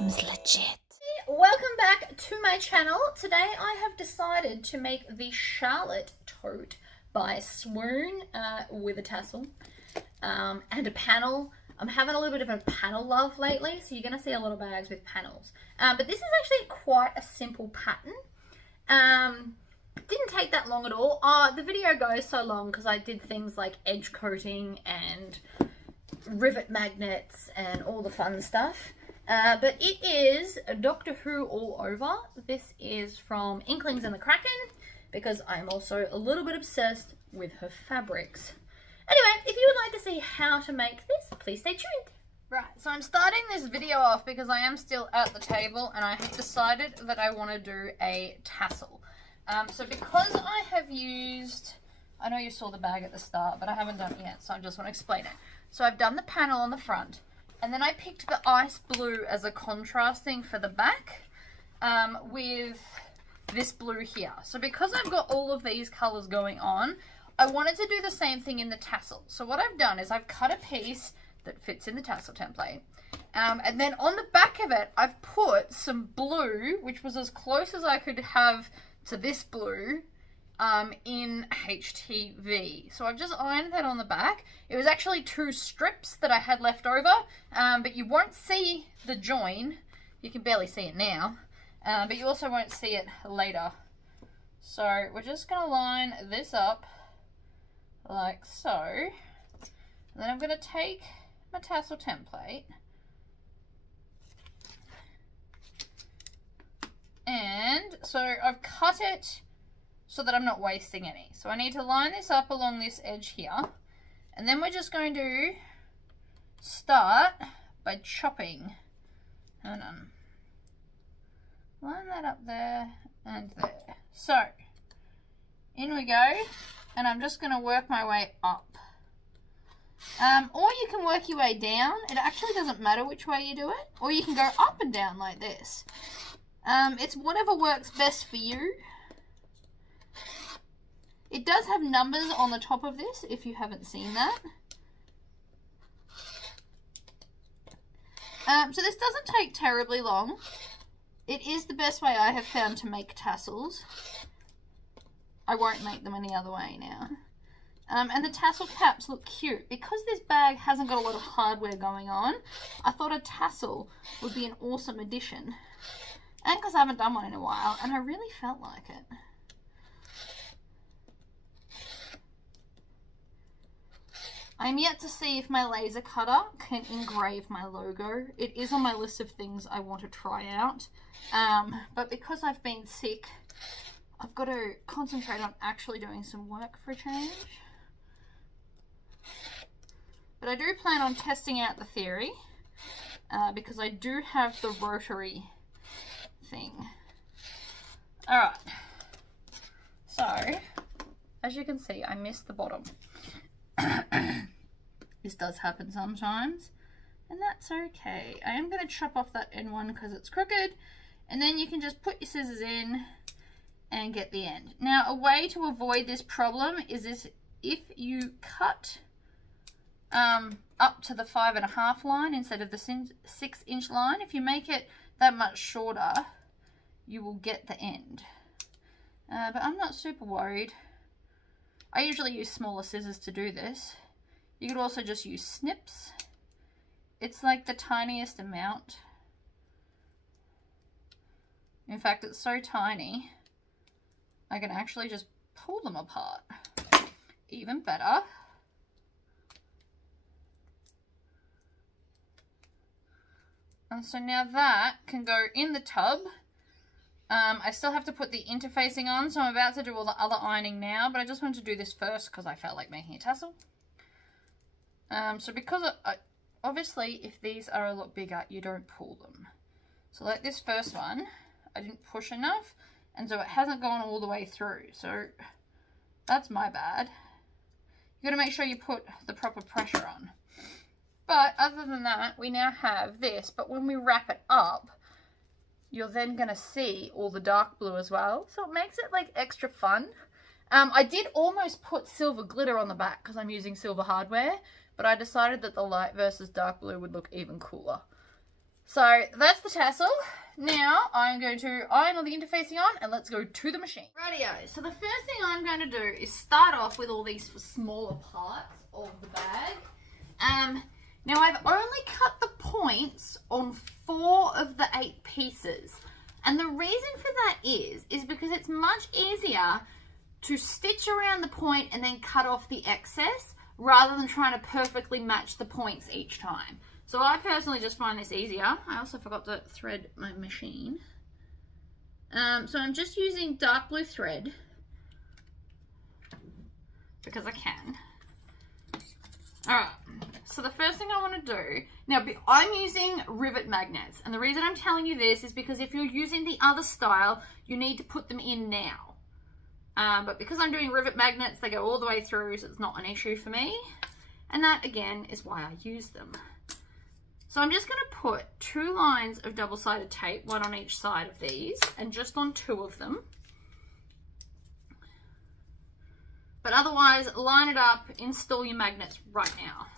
seems legit. Welcome back to my channel. Today I have decided to make the Charlotte tote by Swoon with a tassel and a panel. I'm having a little bit of a panel love lately, so you're going to see a lot of bags with panels. But this is actually quite a simple pattern. Didn't take that long at all. The video goes so long because I did things like edge coating and rivet magnets and all the fun stuff. But it is Doctor Who all over. This is from Inklings and the Kraken because I'm also a little bit obsessed with her fabrics. Anyway, if you would like to see how to make this, please stay tuned. Right, so I'm starting this video off because I am still at the table and I have decided that I want to do a tassel. So because I have used, I know you saw the bag at the start, but I haven't done it yet, so I just want to explain it. So I've done the panel on the front, and then I picked the ice blue as a contrasting for the back with this blue here. So because I've got all of these colors going on, I wanted to do the same thing in the tassel. So what I've done is I've cut a piece that fits in the tassel template. And then on the back of it, I've put some blue, which was as close as I could have to this blue in HTV. So I've just ironed that on the back. It was actually 2 strips that I had left over, but you won't see the join. You can barely see it now, but you also won't see it later. So we're just going to line this up like so. And then I'm going to take my tassel template and so I've cut it so that I'm not wasting any. So I need to line this up along this edge here, and then we're just going to start by chopping. Hold on. Line that up there and there. So in we go, and I'm just going to work my way up. Or you can work your way down. It actually doesn't matter which way you do it. Or you can go up and down like this. It's whatever works best for you. It does have numbers on the top of this, if you haven't seen that. So this doesn't take terribly long. It is the best way I have found to make tassels. I won't make them any other way now. And the tassel caps look cute. Because this bag hasn't got a lot of hardware going on, I thought a tassel would be an awesome addition. And because I haven't done one in a while, and I really felt like it. I'm yet to see if my laser cutter can engrave my logo. It is on my list of things I want to try out. But because I've been sick, I've got to concentrate on actually doing some work for a change. But I do plan on testing out the theory, because I do have the rotary thing. Alright, so as you can see, I missed the bottom. This does happen sometimes, and that's okay. I am going to chop off that end one because it's crooked, and then you can just put your scissors in and get the end. Now, a way to avoid this problem is if you cut up to the 5.5 line instead of the 6-inch line. If you make it that much shorter, you will get the end. But I'm not super worried. I usually use smaller scissors to do this. You could also just use snips. It's like the tiniest amount. In fact, it's so tiny, I can actually just pull them apart. Even better. And so now that can go in the tub. I still have to put the interfacing on, so I'm about to do all the other ironing now, but I just wanted to do this first because I felt like making a tassel. So because obviously if these are a lot bigger, you don't pull them. So like this first one, I didn't push enough, and so it hasn't gone all the way through. So that's my bad. You got to make sure you put the proper pressure on. But other than that, we now have this, but when we wrap it up, you're then going to see all the dark blue as well. So it makes it like extra fun. I did almost put silver glitter on the back because I'm using silver hardware, but I decided that the light versus dark blue would look even cooler. So that's the tassel. Now I'm going to iron all the interfacing on and let's go to the machine. Rightio, so the first thing I'm going to do is start off with all these smaller parts of the bag. Now I've only cut the points on 4 of the 8 pieces. And the reason for that is because it's much easier to stitch around the point and then cut off the excess rather than trying to perfectly match the points each time. So I personally just find this easier. I also forgot to thread my machine. So I'm just using dark blue thread because I can. Alright, so the first thing I want to do, now I'm using Rivet Magnets, and the reason I'm telling you this is because if you're using the other style, you need to put them in now. But because I'm doing Rivet Magnets, they go all the way through, so it's not an issue for me. And that, again, is why I use them. So I'm just going to put 2 lines of double-sided tape, 1 on each side of these, and just on 2 of them. But otherwise, line it up, install your magnets right now,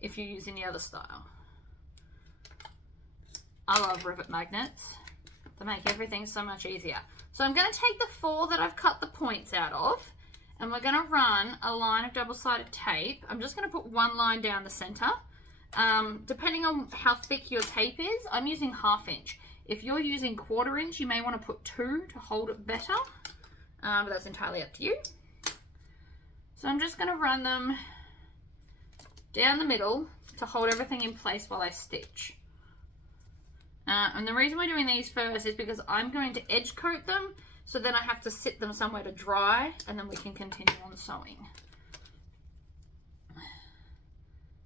if you're using the other style. I love Rivet Magnets. They make everything so much easier. So I'm going to take the 4 that I've cut the points out of, and we're going to run a line of double-sided tape. I'm just going to put 1 line down the center. Depending on how thick your tape is, I'm using 1/2 inch. If you're using 1/4 inch, you may want to put 2 to hold it better, but that's entirely up to you. So I'm just going to run them down the middle to hold everything in place while I stitch. And the reason we're doing these first is because I'm going to edge coat them, so then I have to sit them somewhere to dry, and then we can continue on sewing.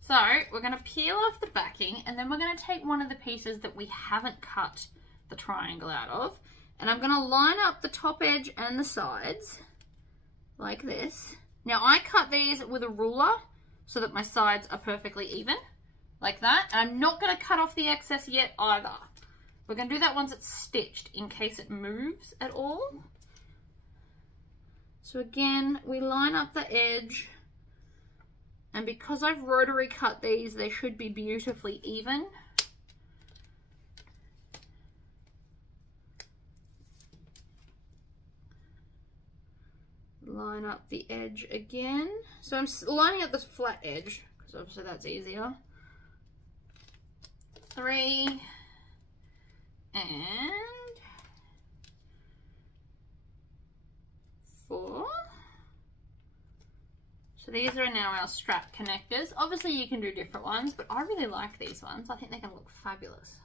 So we're going to peel off the backing, and then we're going to take one of the pieces that we haven't cut the triangle out of, and I'm going to line up the top edge and the sides like this. Now I cut these with a ruler so that my sides are perfectly even, like that. And I'm not going to cut off the excess yet either. We're going to do that once it's stitched in case it moves at all. So again, we line up the edge. And because I've rotary cut these, they should be beautifully even. Line up the edge again. So I'm lining up this flat edge, because obviously that's easier. 3. And 4. So these are now our strap connectors. Obviously you can do different ones, but I really like these ones. I think they can look fabulous.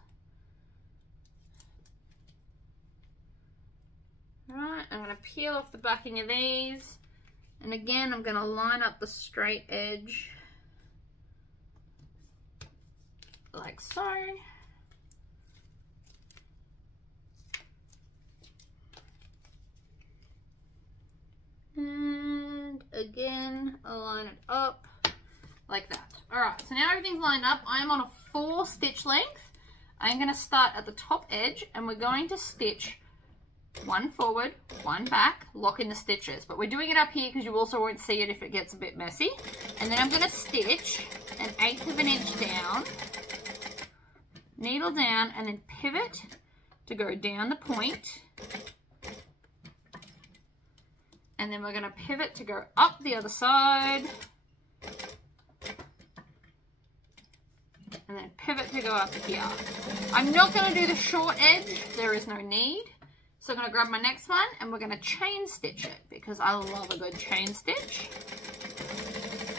Alright, I'm going to peel off the backing of these. And again, I'm going to line up the straight edge. Like so. And again, I'll line it up like that. Alright, so now everything's lined up. I'm on a 4 stitch length. I'm going to start at the top edge, and we're going to stitch 1 forward, 1 back, lock in the stitches. But we're doing it up here because you also won't see it if it gets a bit messy. And then I'm going to stitch 1/8 of an inch down, needle down, and then pivot to go down the point. And then we're going to pivot to go up the other side. And then pivot to go up here. I'm not going to do the short edge. There is no need. So I'm going to grab my next one, and we're going to chain stitch it because I love a good chain stitch.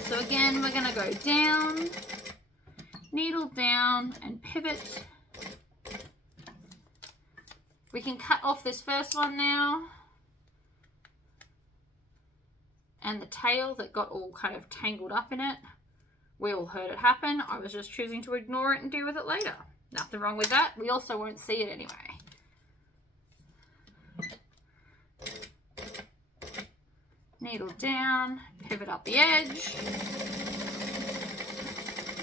So again, we're going to go down, needle down, and pivot. We can cut off this first one now. And the tail that got all kind of tangled up in it. We all heard it happen. I was just choosing to ignore it and deal with it later. Nothing wrong with that. We also won't see it anyway. Needle down, pivot up the edge,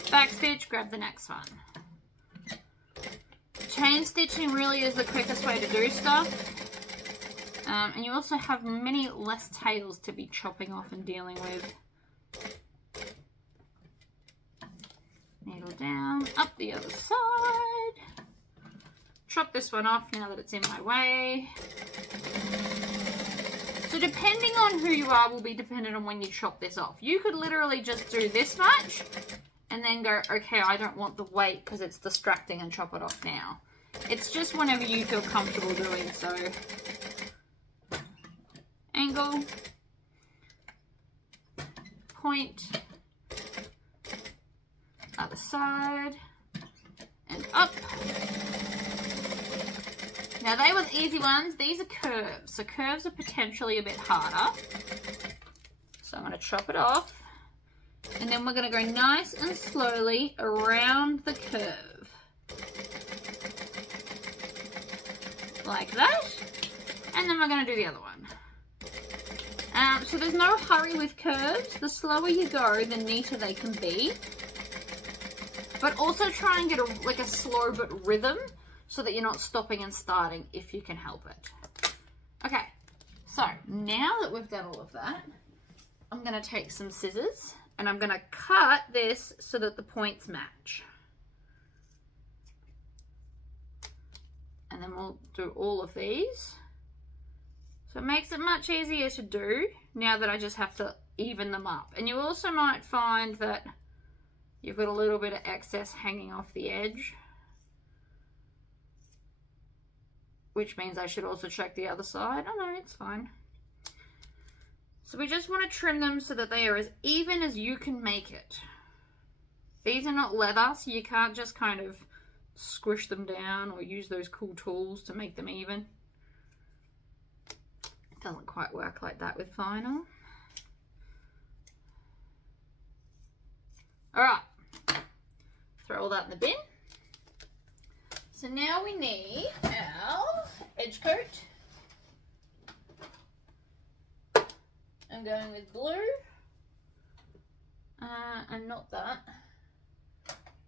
back stitch, grab the next one. Chain stitching really is the quickest way to do stuff. And you also have many less tails to be chopping off and dealing with. Needle down, up the other side. chop this one off now that it's in my way. So depending on who you are will be dependent on when you chop this off. You could literally just do this much and then go, okay, I don't want the weight because it's distracting, and chop it off now. It's just whenever you feel comfortable doing so. Angle, point, other side, and up. Now they were the easy ones. These are curves. So curves are potentially a bit harder. So I'm going to chop it off. And then we're going to go nice and slowly around the curve. Like that. And then we're going to do the other one. So there's no hurry with curves. The slower you go, the neater they can be. But also try and get a slow but rhythm, so that you're not stopping and starting if you can help it. Okay, so now that we've done all of that, I'm going to take some scissors and I'm going to cut this so that the points match. And then we'll do all of these. So it makes it much easier to do now that I just have to even them up. And you also might find that you've got a little bit of excess hanging off the edge, which means I should also check the other side. Oh no, it's fine. So we just want to trim them so that they are as even as you can make it. These are not leather, so you can't just kind of squish them down or use those cool tools to make them even. It doesn't quite work like that with vinyl. Alright, throw all that in the bin. So now we need our edge coat. I'm going with blue. And not that.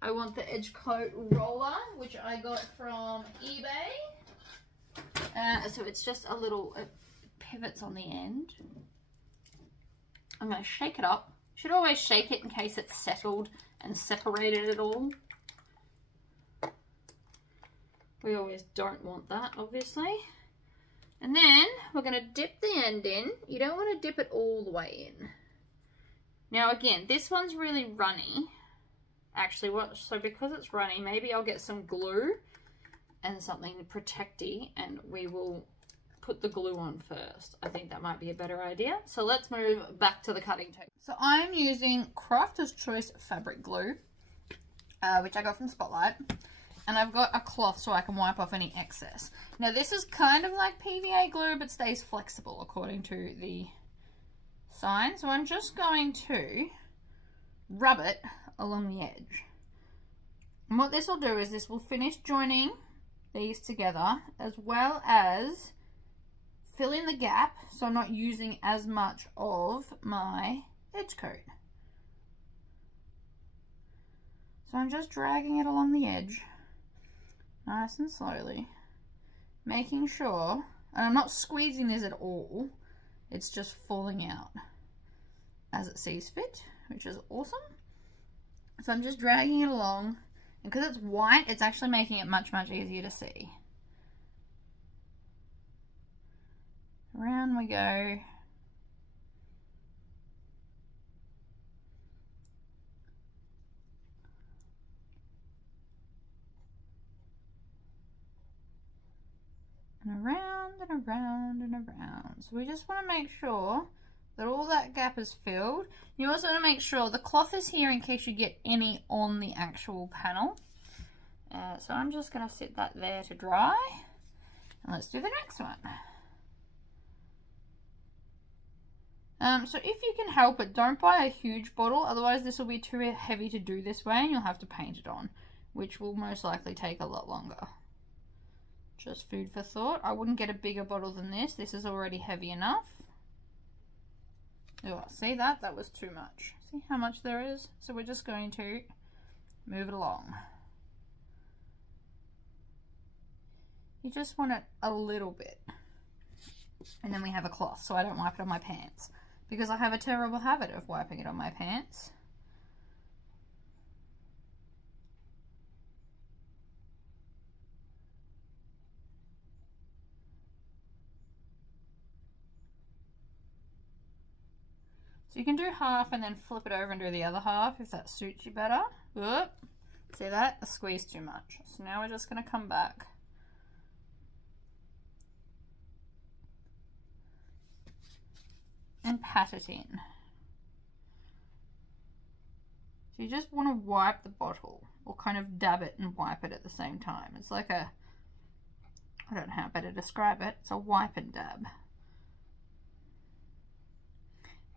I want the edge coat roller, which I got from eBay. So it's just a little, it pivots on the end. I'm going to shake it up. Should always shake it in case it's settled and separated at all. We always don't want that, obviously. And then we're going to dip the end in. You don't want to dip it all the way in. Now again, this one's really runny. Actually, so because it's runny, maybe I'll get some glue and something protecty, and we will put the glue on first. I think that might be a better idea. So let's move back to the cutting table. So I'm using Crafter's Choice fabric glue, which I got from Spotlight. And I've got a cloth so I can wipe off any excess. Now this is kind of like PVA glue, but stays flexible according to the sign. So I'm just going to rub it along the edge. And what this will do is this will finish joining these together, as well as fill in the gap so I'm not using as much of my edge coat. So I'm just dragging it along the edge nice and slowly, making sure, and I'm not squeezing this at all, it's just falling out as it sees fit, which is awesome. So I'm just dragging it along, and because it's white, it's actually making it much, much easier to see. Around we go. And around and around and around. So we just want to make sure that all that gap is filled. You also want to make sure the cloth is here in case you get any on the actual panel. So I'm just going to sit that there to dry. And let's do the next one. So if you can help it, don't buy a huge bottle. Otherwise this will be too heavy to do this way and you'll have to paint it on, which will most likely take a lot longer. Just food for thought. I wouldn't get a bigger bottle than this. This is already heavy enough. Oh, see that? That was too much. See how much there is? So we're just going to move it along. You just want it a little bit. And then we have a cloth so I don't wipe it on my pants, because I have a terrible habit of wiping it on my pants. So you can do half and then flip it over and do the other half if that suits you better. Whoop. See that? I squeezed too much. So now we're just going to come back. And pat it in. So you just want to wipe the bottle, or kind of dab it and wipe it at the same time. It's like a, I don't know how better to describe it. It's a wipe and dab.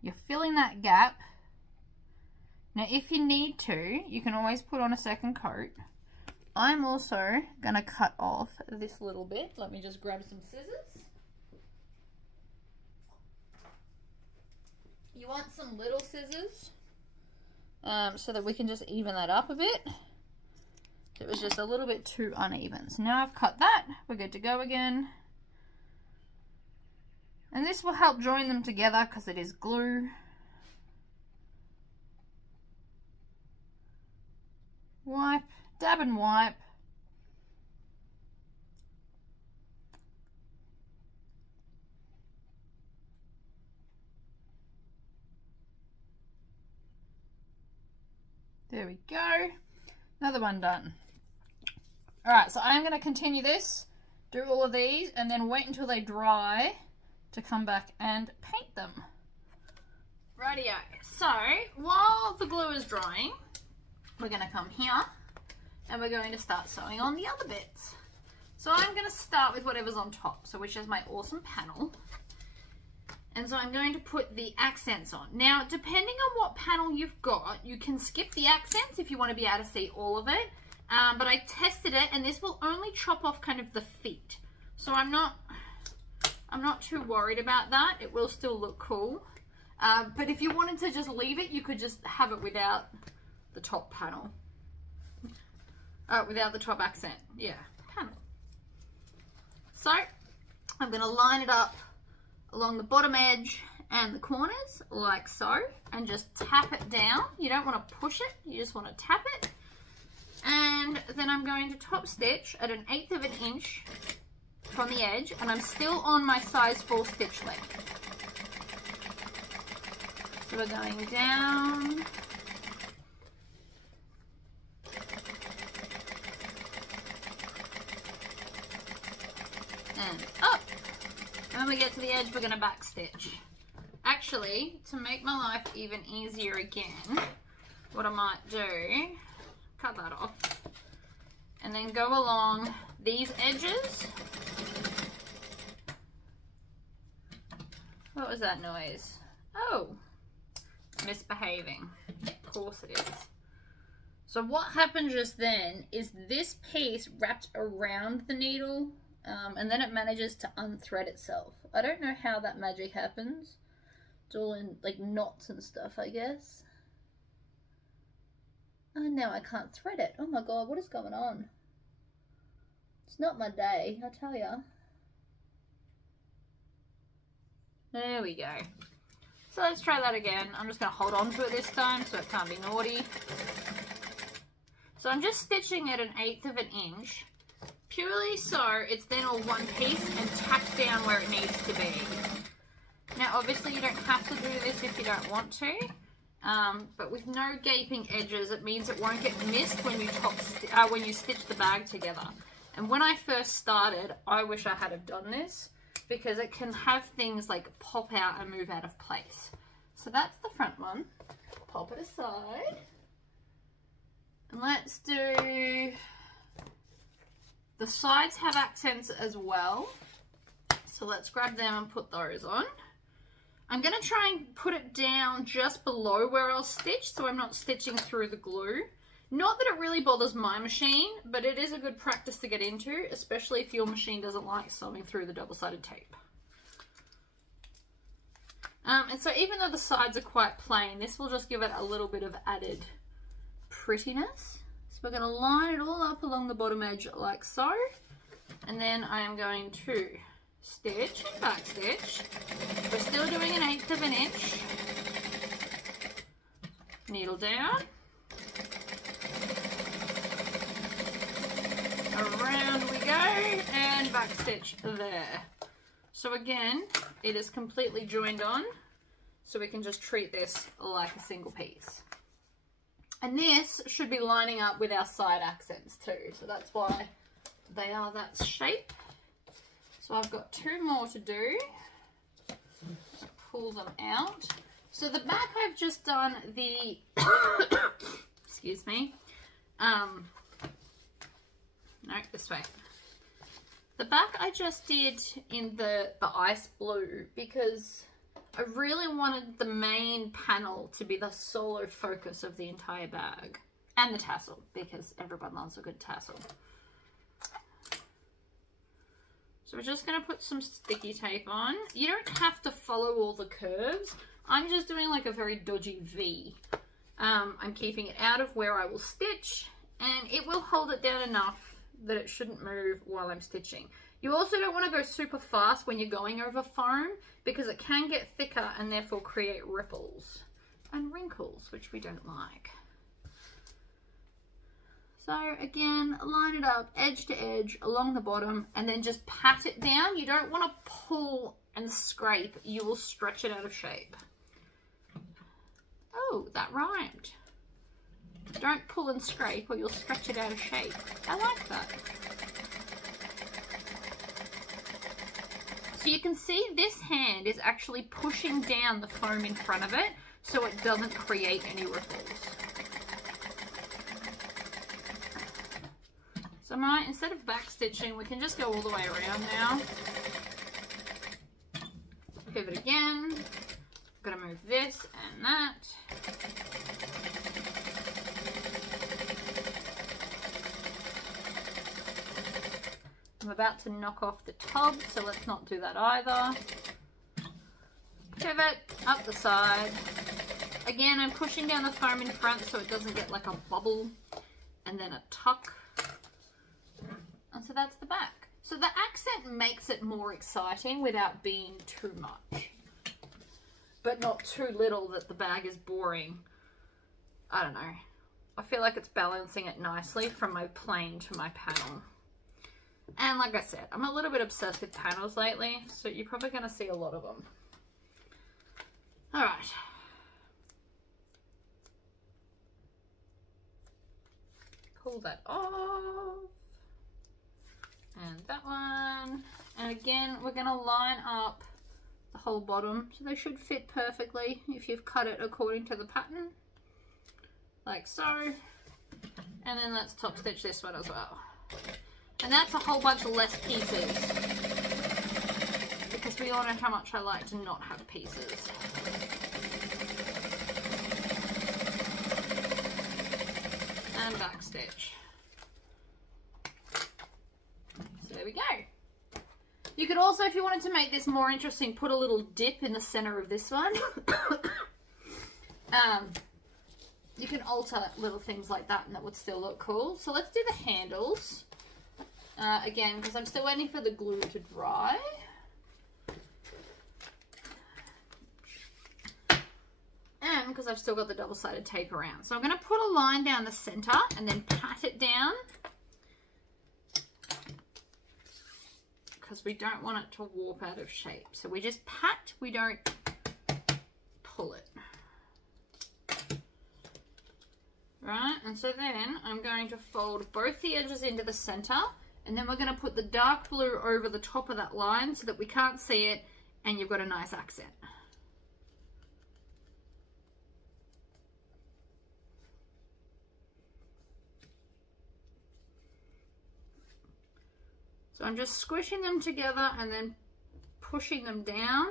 You're filling that gap. Now if you need to, you can always put on a second coat. I'm also going to cut off this little bit. Let me just grab some scissors. You want some little scissors so that we can just even that up a bit. It was just a little bit too uneven. So now I've cut that, we're good to go again. And this will help join them together because it is glue. Wipe, dab and wipe. There we go. Another one done. Alright, so I'm going to continue this, do all of these, and then wait until they dry to come back and paint them. Rightio. So, while the glue is drying, we're going to come here and we're going to start sewing on the other bits. So I'm going to start with whatever's on top, so which is my awesome panel. And so I'm going to put the accents on. Now, depending on what panel you've got, you can skip the accents if you want to be able to see all of it. But I tested it, and this will only chop off kind of the feet. So I'm not too worried about that. It will still look cool. But if you wanted to just leave it, you could just have it without the top panel. Without the top accent. Yeah, panel. So I'm going to line it up along the bottom edge and the corners like so, and just tap it down. You don't want to push it, you just want to tap it. And then I'm going to top stitch at 1/8 of an inch from the edge, and I'm still on my size 4 stitch length. So we're going down and up. And when we get to the edge, we're going to back stitch. Actually, to make my life even easier again, what I might do, cut that off, and then go along these edges. What was that noise? Oh, misbehaving. Of course it is. So what happened just then is this piece wrapped around the needle, and then it manages to unthread itself. I don't know how that magic happens. It's all in like knots and stuff, I guess. And now I can't thread it. Oh my god, what is going on? It's not my day, I tell ya. There we go. So let's try that again. I'm just going to hold on to it this time so it can't be naughty. So I'm just stitching at 1/8 of an inch, purely so it's then all one piece and tacked down where it needs to be. Now obviously you don't have to do this if you don't want to, but with no gaping edges it means it won't get missed when you stitch the bag together. And when I first started, I wish I had have done this, because it can have things like pop out and move out of place. So that's the front one. Pop it aside. And let's do, the sides have accents as well. So let's grab them and put those on. I'm going to try and put it down just below where I'll stitch, so I'm not stitching through the glue. Not that it really bothers my machine, but it is a good practice to get into, especially if your machine doesn't like sewing through the double-sided tape. And so even though the sides are quite plain, this will just give it a little bit of added prettiness. So we're going to line it all up along the bottom edge like so. And then I am going to stitch and back stitch. We're still doing 1/8 of an inch. Needle down. Around we go, and back stitch there. So again, it is completely joined on. So we can just treat this like a single piece. And this should be lining up with our side accents too. So that's why they are that shape. So I've got 2 more to do. Just pull them out. So the back I've just done the, excuse me, no, this way. The back I just did in the ice blue because I really wanted the main panel to be the solo focus of the entire bag. And the tassel, because everyone loves a good tassel. So we're just going to put some sticky tape on. You don't have to follow all the curves. I'm just doing like a very dodgy V. I'm keeping it out of where I will stitch, and it will hold it down enough that it shouldn't move while I'm stitching. You also don't want to go super fast when you're going over foam because it can get thicker and therefore create ripples and wrinkles, which we don't like. So again, line it up edge to edge along the bottom and then just pat it down. You don't want to pull and scrape. You will stretch it out of shape. Oh, that rhymed. Don't pull and scrape or you'll stretch it out of shape. I like that. So you can see this hand is actually pushing down the foam in front of it so it doesn't create any ripples. So instead of back stitching, we can just go all the way around now. Pivot again. Gotta move this and that. I'm about to knock off the tub, so let's not do that either. Pivot up the side. Again, I'm pushing down the foam in front so it doesn't get like a bubble. And then a tuck. And so that's the back. So the accent makes it more exciting without being too much. But not too little that the bag is boring. I don't know. I feel like it's balancing it nicely from my plain to my panel. And like I said, I'm a little bit obsessed with panels lately, so you're probably going to see a lot of them. Alright. Pull that off. And that one. And again, we're going to line up the whole bottom, so they should fit perfectly if you've cut it according to the pattern. Like so. And then let's top stitch this one as well. And that's a whole bunch of less pieces, because we all know how much I like to not have pieces. And back stitch. So there we go. You could also, if you wanted to make this more interesting, put a little dip in the center of this one. You can alter little things like that and that would still look cool. So let's do the handles. Again, because I'm still waiting for the glue to dry. And because I've still got the double-sided tape around. So I'm going to put a line down the center and then pat it down. Because we don't want it to warp out of shape. So we just pat, we don't pull it. Right, and so then I'm going to fold both the edges into the center, and then we're going to put the dark blue over the top of that line so that we can't see it and you've got a nice accent. So I'm just squishing them together and then pushing them down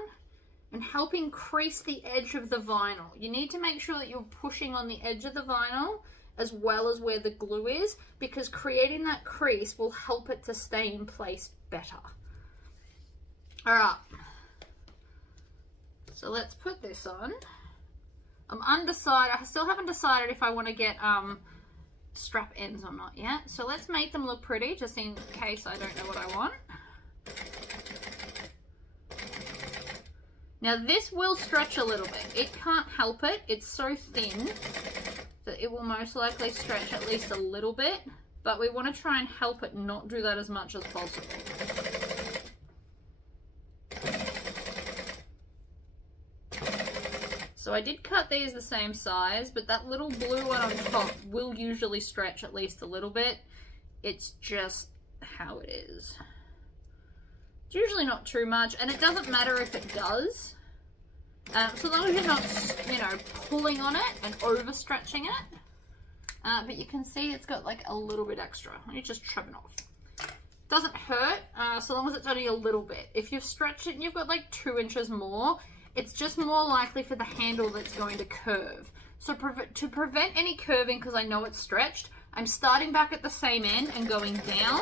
and helping crease the edge of the vinyl. You need to make sure that you're pushing on the edge of the vinyl as well as where the glue is, because creating that crease will help it to stay in place better. All right, so let's put this on. I'm undecided. I still haven't decided if I want to get strap ends or not yet. So let's make them look pretty, just in case I don't know what I want. Now this will stretch a little bit. It can't help it. It's so thin that it will most likely stretch at least a little bit, but we want to try and help it not do that as much as possible. So I did cut these the same size, but that little blue one on top will usually stretch at least a little bit. It's just how it is. It's usually not too much, and it doesn't matter if it does. So long as you're not, you know, pulling on it and overstretching it. But you can see it's got like a little bit extra. You just trim it off. Doesn't hurt, so long as it's only a little bit. If you've stretched it and you've got like 2 inches more, it's just more likely for the handle that's going to curve. So to prevent any curving, because I know it's stretched, I'm starting back at the same end and going down.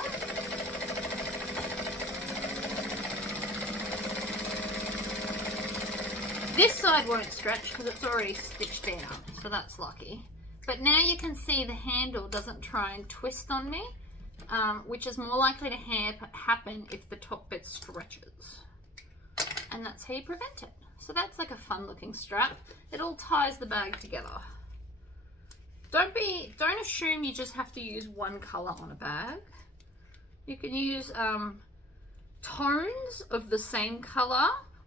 This side won't stretch because it's already stitched down, so that's lucky. But now you can see the handle doesn't try and twist on me, which is more likely to happen if the top bit stretches. And that's how you prevent it. So that's like a fun looking strap. It all ties the bag together. Don't assume you just have to use one color on a bag. You can use tones of the same color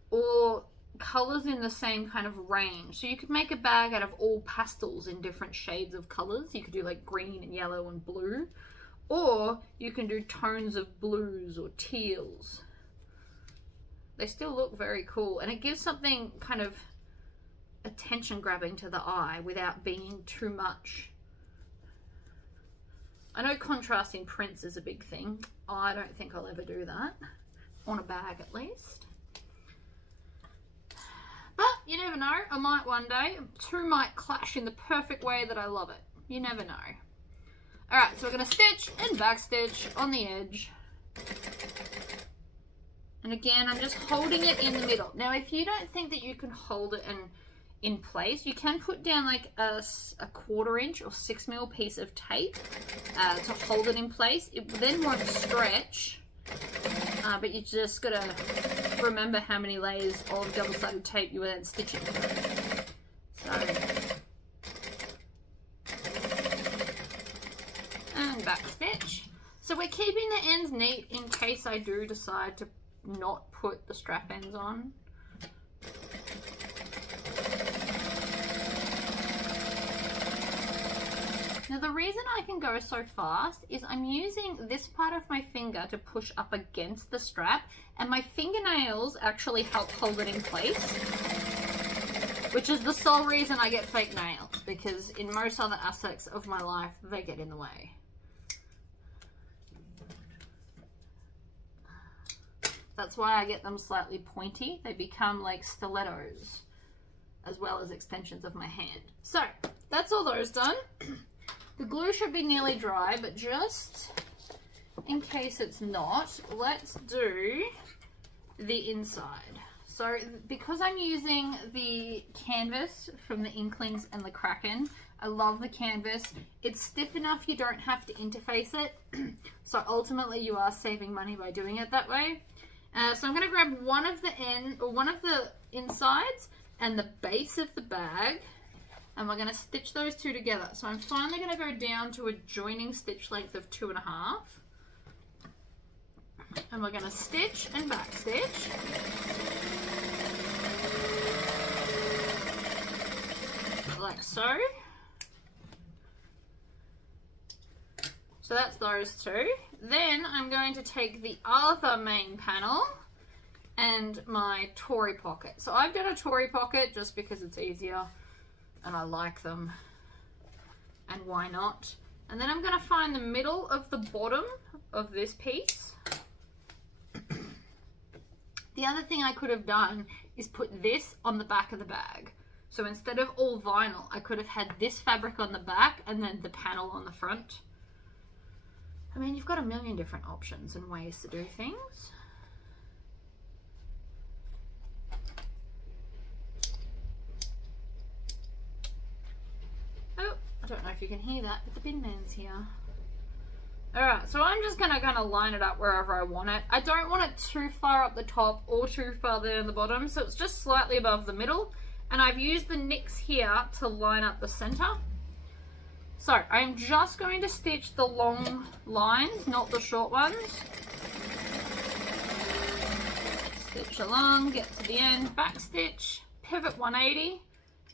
or colors in the same kind of range. So you could make a bag out of all pastels in different shades of colors. You could do like green and yellow and blue, or you can do tones of blues or teals. They still look very cool, and it gives something kind of attention grabbing to the eye without being too much. I know contrasting prints is a big thing. I don't think I'll ever do that on a bag, at least. But you never know, I might one day. Two might clash in the perfect way that I love it. You never know. Alright, so we're going to stitch and backstitch on the edge. And again, I'm just holding it in the middle. Now, if you don't think that you can hold it in place, you can put down like a 1/4 inch or 6mm piece of tape to hold it in place. It then won't stretch. But you just gotta remember how many layers of double-sided tape you were then stitching. So, and back stitch. So we're keeping the ends neat in case I do decide to not put the strap ends on. Now the reason I can go so fast is I'm using this part of my finger to push up against the strap, and my fingernails actually help hold it in place, which is the sole reason I get fake nails, because in most other aspects of my life they get in the way. That's why I get them slightly pointy. They become like stilettos as well as extensions of my hand. So that's all those done. The glue should be nearly dry, but just in case it's not, let's do the inside. So because I'm using the canvas from the Inklings and the Kraken, I love the canvas. It's stiff enough you don't have to interface it. So ultimately you are saving money by doing it that way. So I'm going to grab one of the insides and the base of the bag, and we're going to stitch those two together. So I'm finally going to go down to a joining stitch length of 2.5, and we're going to stitch and back stitch. Like so. So that's those two. Then I'm going to take the other main panel and my Tory pocket. So I've done a Tory pocket just because it's easier and I like them, and why not? And then I'm going to find the middle of the bottom of this piece. The other thing I could have done is put this on the back of the bag. So instead of all vinyl, I could have had this fabric on the back and then the panel on the front. I mean, you've got a million different options and ways to do things. Oh, I don't know if you can hear that, but the bin man's here. Alright, so I'm just gonna kind of line it up wherever I want it. I don't want it too far up the top or too far there in the bottom, so it's just slightly above the middle. And I've used the nicks here to line up the center. So I'm just going to stitch the long lines, not the short ones. Stitch along, get to the end, back stitch, pivot 180,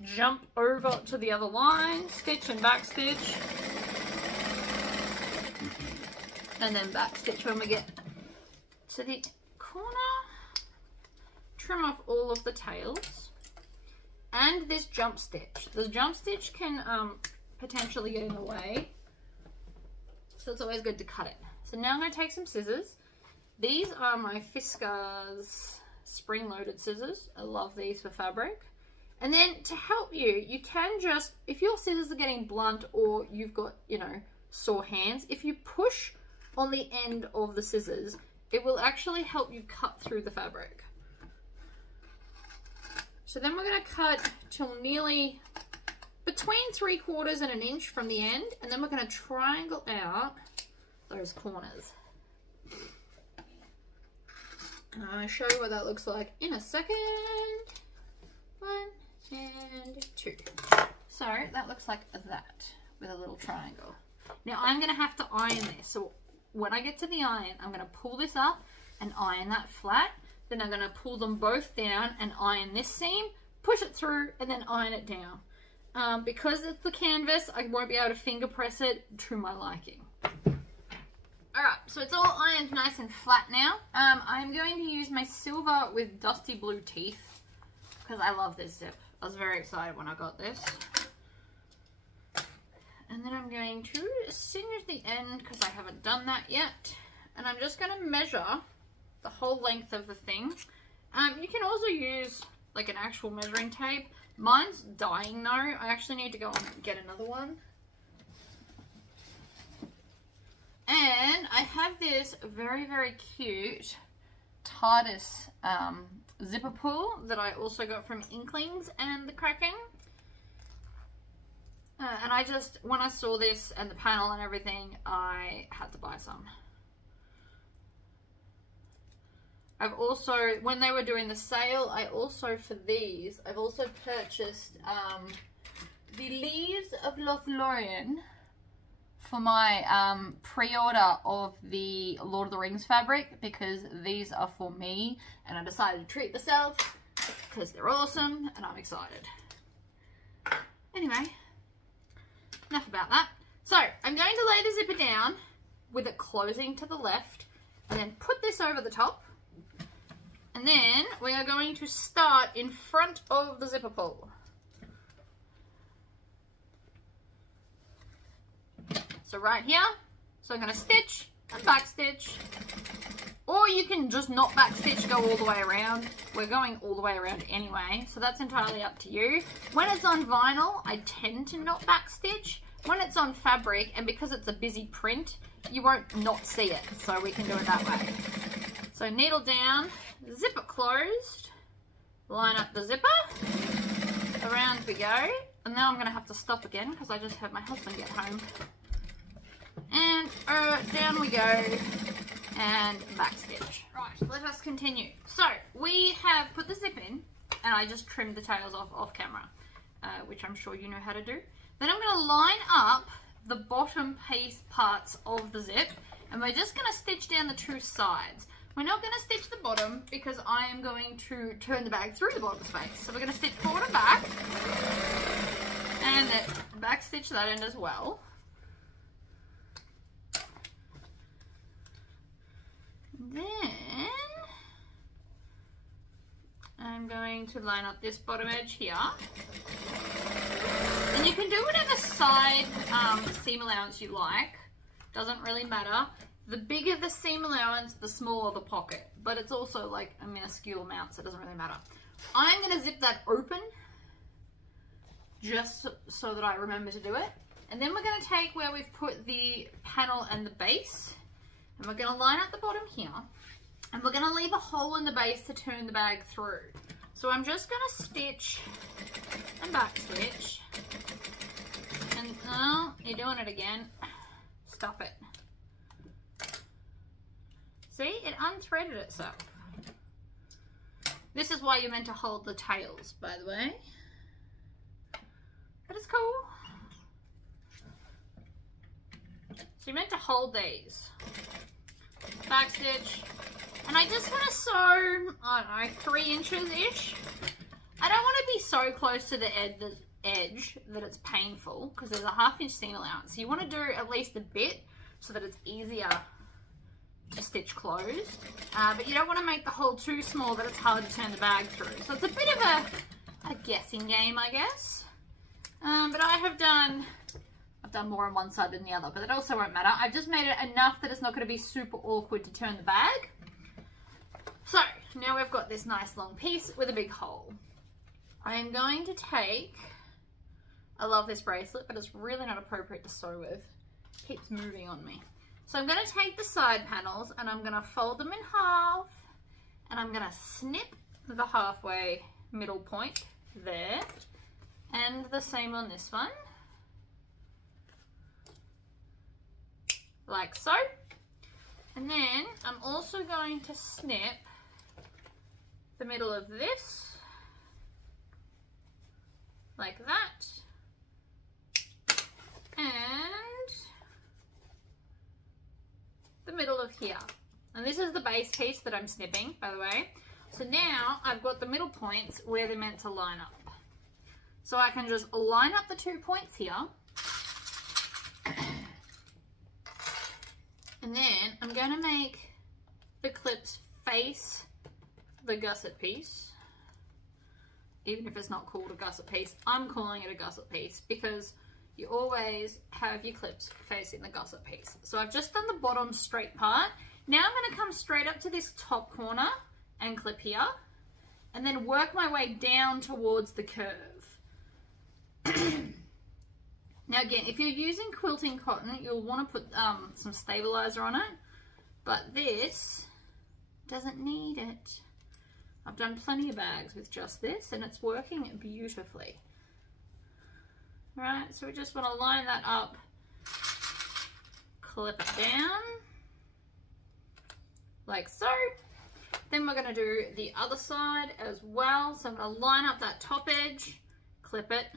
jump over to the other line, stitch and back stitch, and then back stitch when we get to the corner. Trim off all of the tails, and this jump stitch. The jump stitch can potentially get in the way, so it's always good to cut it. So now I'm going to take some scissors. These are my Fiskars spring-loaded scissors. I love these for fabric. And then to help you, you can just, if your scissors are getting blunt or you've got, you know, sore hands, if you push on the end of the scissors, it will actually help you cut through the fabric. So then we're going to cut till nearly between 3/4 and 1 inch from the end, and then we're going to triangle out those corners. And I'm going to show you what that looks like in a second. 1 and 2. So that looks like that with a little triangle. Now I'm going to have to iron this. So when I get to the iron, I'm going to pull this up and iron that flat. Then I'm going to pull them both down and iron this seam, push it through, and then iron it down. Because it's the canvas, I won't be able to finger press it to my liking. Alright, so it's all ironed nice and flat now. I'm going to use my silver with dusty blue teeth because I love this zip. I was very excited when I got this. And then I'm going to singe the end because I haven't done that yet. And I'm just going to measure the whole length of the thing. You can also use like an actual measuring tape. Mine's dying though. I actually need to go and get another one. And I have this very, very cute TARDIS zipper pull that I also got from Inklings and the Cracking. And I just, when I saw this and the panel and everything, I had to buy some. I've also, when they were doing the sale, I also, for these, I've also purchased the Leaves of Lothlorien for my pre-order of the Lord of the Rings fabric, because these are for me and I decided to treat myself because they're awesome and I'm excited. Anyway, enough about that. So I'm going to lay the zipper down with it closing to the left and then put this over the top, and then we are going to start in front of the zipper pull. So right here, so I'm going to stitch and back stitch, or you can just not back stitch, go all the way around. We're going all the way around anyway, so that's entirely up to you. When it's on vinyl, I tend to not back stitch. When it's on fabric, and because it's a busy print, you won't not see it, so we can do it that way. So needle down, zipper closed, line up the zipper, around we go, and now I'm going to have to stop again because I just had my husband get home. And down we go, and back stitch. Right, let us continue. So we have put the zip in, and I just trimmed the tails off camera, which I'm sure you know how to do. Then I'm going to line up the bottom piece parts of the zip, and we're just going to stitch down the 2 sides. We're not going to stitch the bottom because I am going to turn the bag through the bottom space. So we're going to stitch forward and back, and then back stitch that end as well. Then I'm going to line up this bottom edge here, and you can do whatever side seam allowance you like, doesn't really matter. The bigger the seam allowance, the smaller the pocket, but it's also like a minuscule amount, so it doesn't really matter. I'm going to zip that open just so that I remember to do it, and then we're going to take where we've put the panel and the base, and we're going to line up the bottom here, and we're going to leave a hole in the base to turn the bag through. So I'm just going to stitch and back stitch, and oh, you're doing it again. Stop it. See, it unthreaded itself. This is why you're meant to hold the tails, by the way. But it's cool. So you're meant to hold these. Backstitch. And I just want to sew, I don't know, 3 inches-ish I don't want to be so close to the edge that it's painful, because there's a 1/2 inch seam allowance. So you want to do at least a bit so that it's easier to stitch closed. But you don't want to make the hole too small that it's hard to turn the bag through. So it's a bit of a guessing game, I guess. But I've done more on one side than the other, but that also won't matter. I've just made it enough that it's not going to be super awkward to turn the bag. So now we've got this nice long piece with a big hole. I am going to take, I love this bracelet, but it's really not appropriate to sew with. It keeps moving on me. So I'm going to take the side panels and I'm going to fold them in half, and I'm going to snip the halfway middle point there, and the same on this one, like so. And then I'm also going to snip the middle of this, like that, and the middle of here. And this is the base piece that I'm snipping, by the way. So now I've got the middle points where they're meant to line up. So I can just line up the 2 points here. And then I'm going to make the clips face the gusset piece. Even if it's not called a gusset piece, I'm calling it a gusset piece because you always have your clips facing the gusset piece. So I've just done the bottom straight part. Now I'm going to come straight up to this top corner and clip here, and then work my way down towards the curve. Now again, if you're using quilting cotton, you'll want to put some stabilizer on it, but this doesn't need it. I've done plenty of bags with just this and it's working beautifully. Right, so we just want to line that up, clip it down, like so. Then we're going to do the other side as well. So I'm going to line up that top edge, clip it,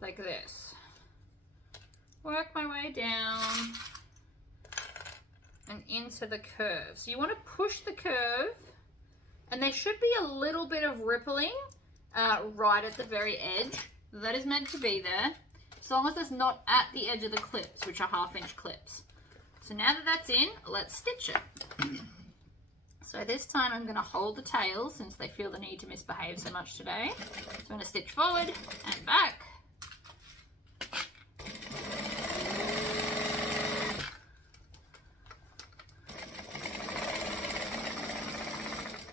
like this. Work my way down and into the curve. So you want to push the curve, and there should be a little bit of rippling right at the very edge. That is meant to be there, as long as it's not at the edge of the clips, which are 1/2 inch clips. So now that that's in, let's stitch it. So this time I'm going to hold the tails since they feel the need to misbehave so much today. So I'm going to stitch forward and back.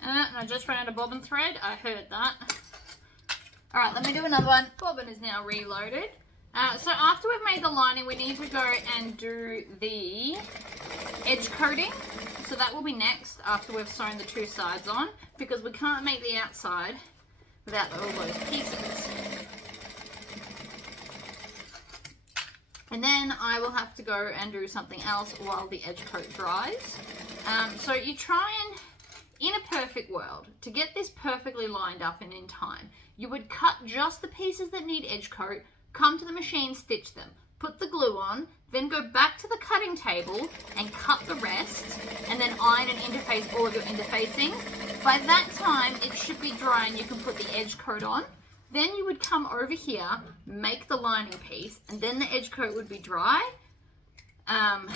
And I just ran out of bobbin thread. I heard that. All right, let me do another one. Bobbin is now reloaded. So after we've made the lining, we need to go and do the edge coating. So that will be next after we've sewn the 2 sides on, because we can't make the outside without all those pieces. And then I will have to go and do something else while the edge coat dries. So you try and, in a perfect world, to get this perfectly lined up and in time, you would cut just the pieces that need edge coat, come to the machine, stitch them, put the glue on, then go back to the cutting table and cut the rest, and then iron and interface all of your interfacings. By that time, it should be dry and you can put the edge coat on. Then you would come over here, make the lining piece, and then the edge coat would be dry. But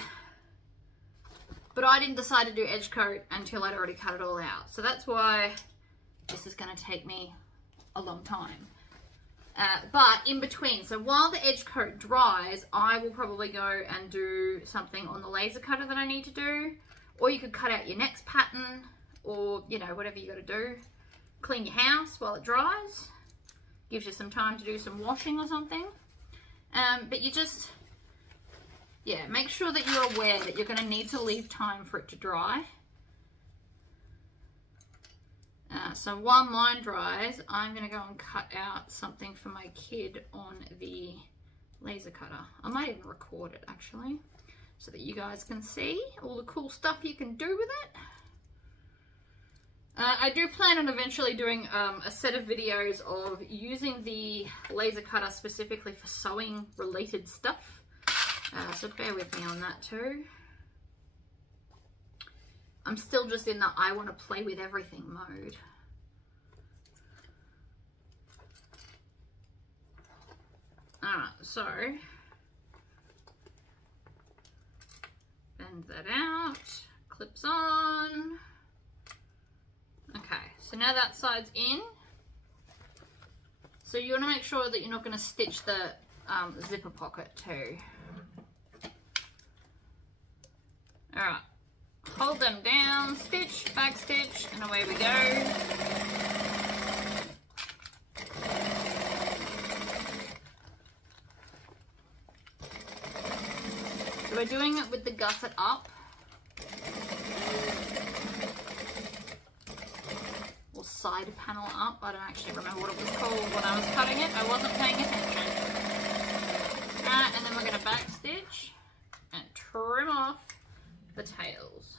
I didn't decide to do edge coat until I'd already cut it all out. So that's why this is going to take me a long time. But in between, so while the edge coat dries, I will probably go and do something on the laser cutter that I need to do. Or you could cut out your next pattern, or, you know, whatever you got to do. Clean your house while it dries. Gives you some time to do some washing or something. But you just, yeah, make sure that you're aware that you're going to need to leave time for it to dry. So while mine dries, I'm going to go and cut out something for my kid on the laser cutter. I might even record it actually, so that you guys can see all the cool stuff you can do with it. I do plan on eventually doing a set of videos of using the laser cutter specifically for sewing related stuff. So bear with me on that too. I'm still just in the I want to play with everything mode. Alright, so bend that out, clips on. Okay, so now that side's in. So you want to make sure that you're not going to stitch the zipper pocket too. Alright, hold them down, stitch, back stitch, and away we go. So we're doing it with the gusset up. Or side panel up. I don't actually remember what it was called when I was cutting it. I wasn't paying attention. Alright, and then we're going to back stitch and trim off the tails.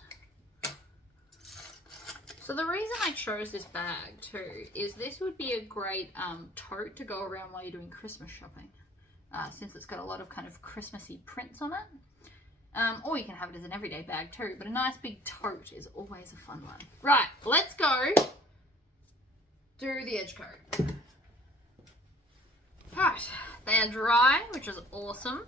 So the reason I chose this bag too is this would be a great tote to go around while you're doing Christmas shopping, since it's got a lot of kind of Christmassy prints on it. Or you can have it as an everyday bag too, but a nice big tote is always a fun one. Right, let's go do the edge coat. Alright, they are dry, which is awesome.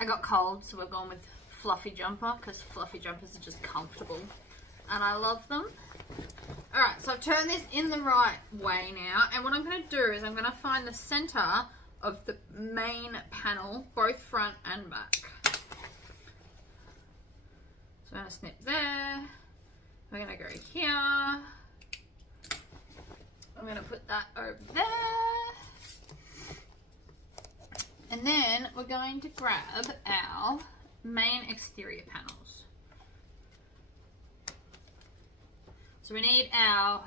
I got cold, so we're going with fluffy jumper because fluffy jumpers are just comfortable and I love them. Alright, so I've turned this in the right way now, and what I'm going to do is I'm going to find the center of the main panel, both front and back. So I'm going to snip there, we're going to go here, I'm going to put that over there. And then we're going to grab our main exterior panels. So we need our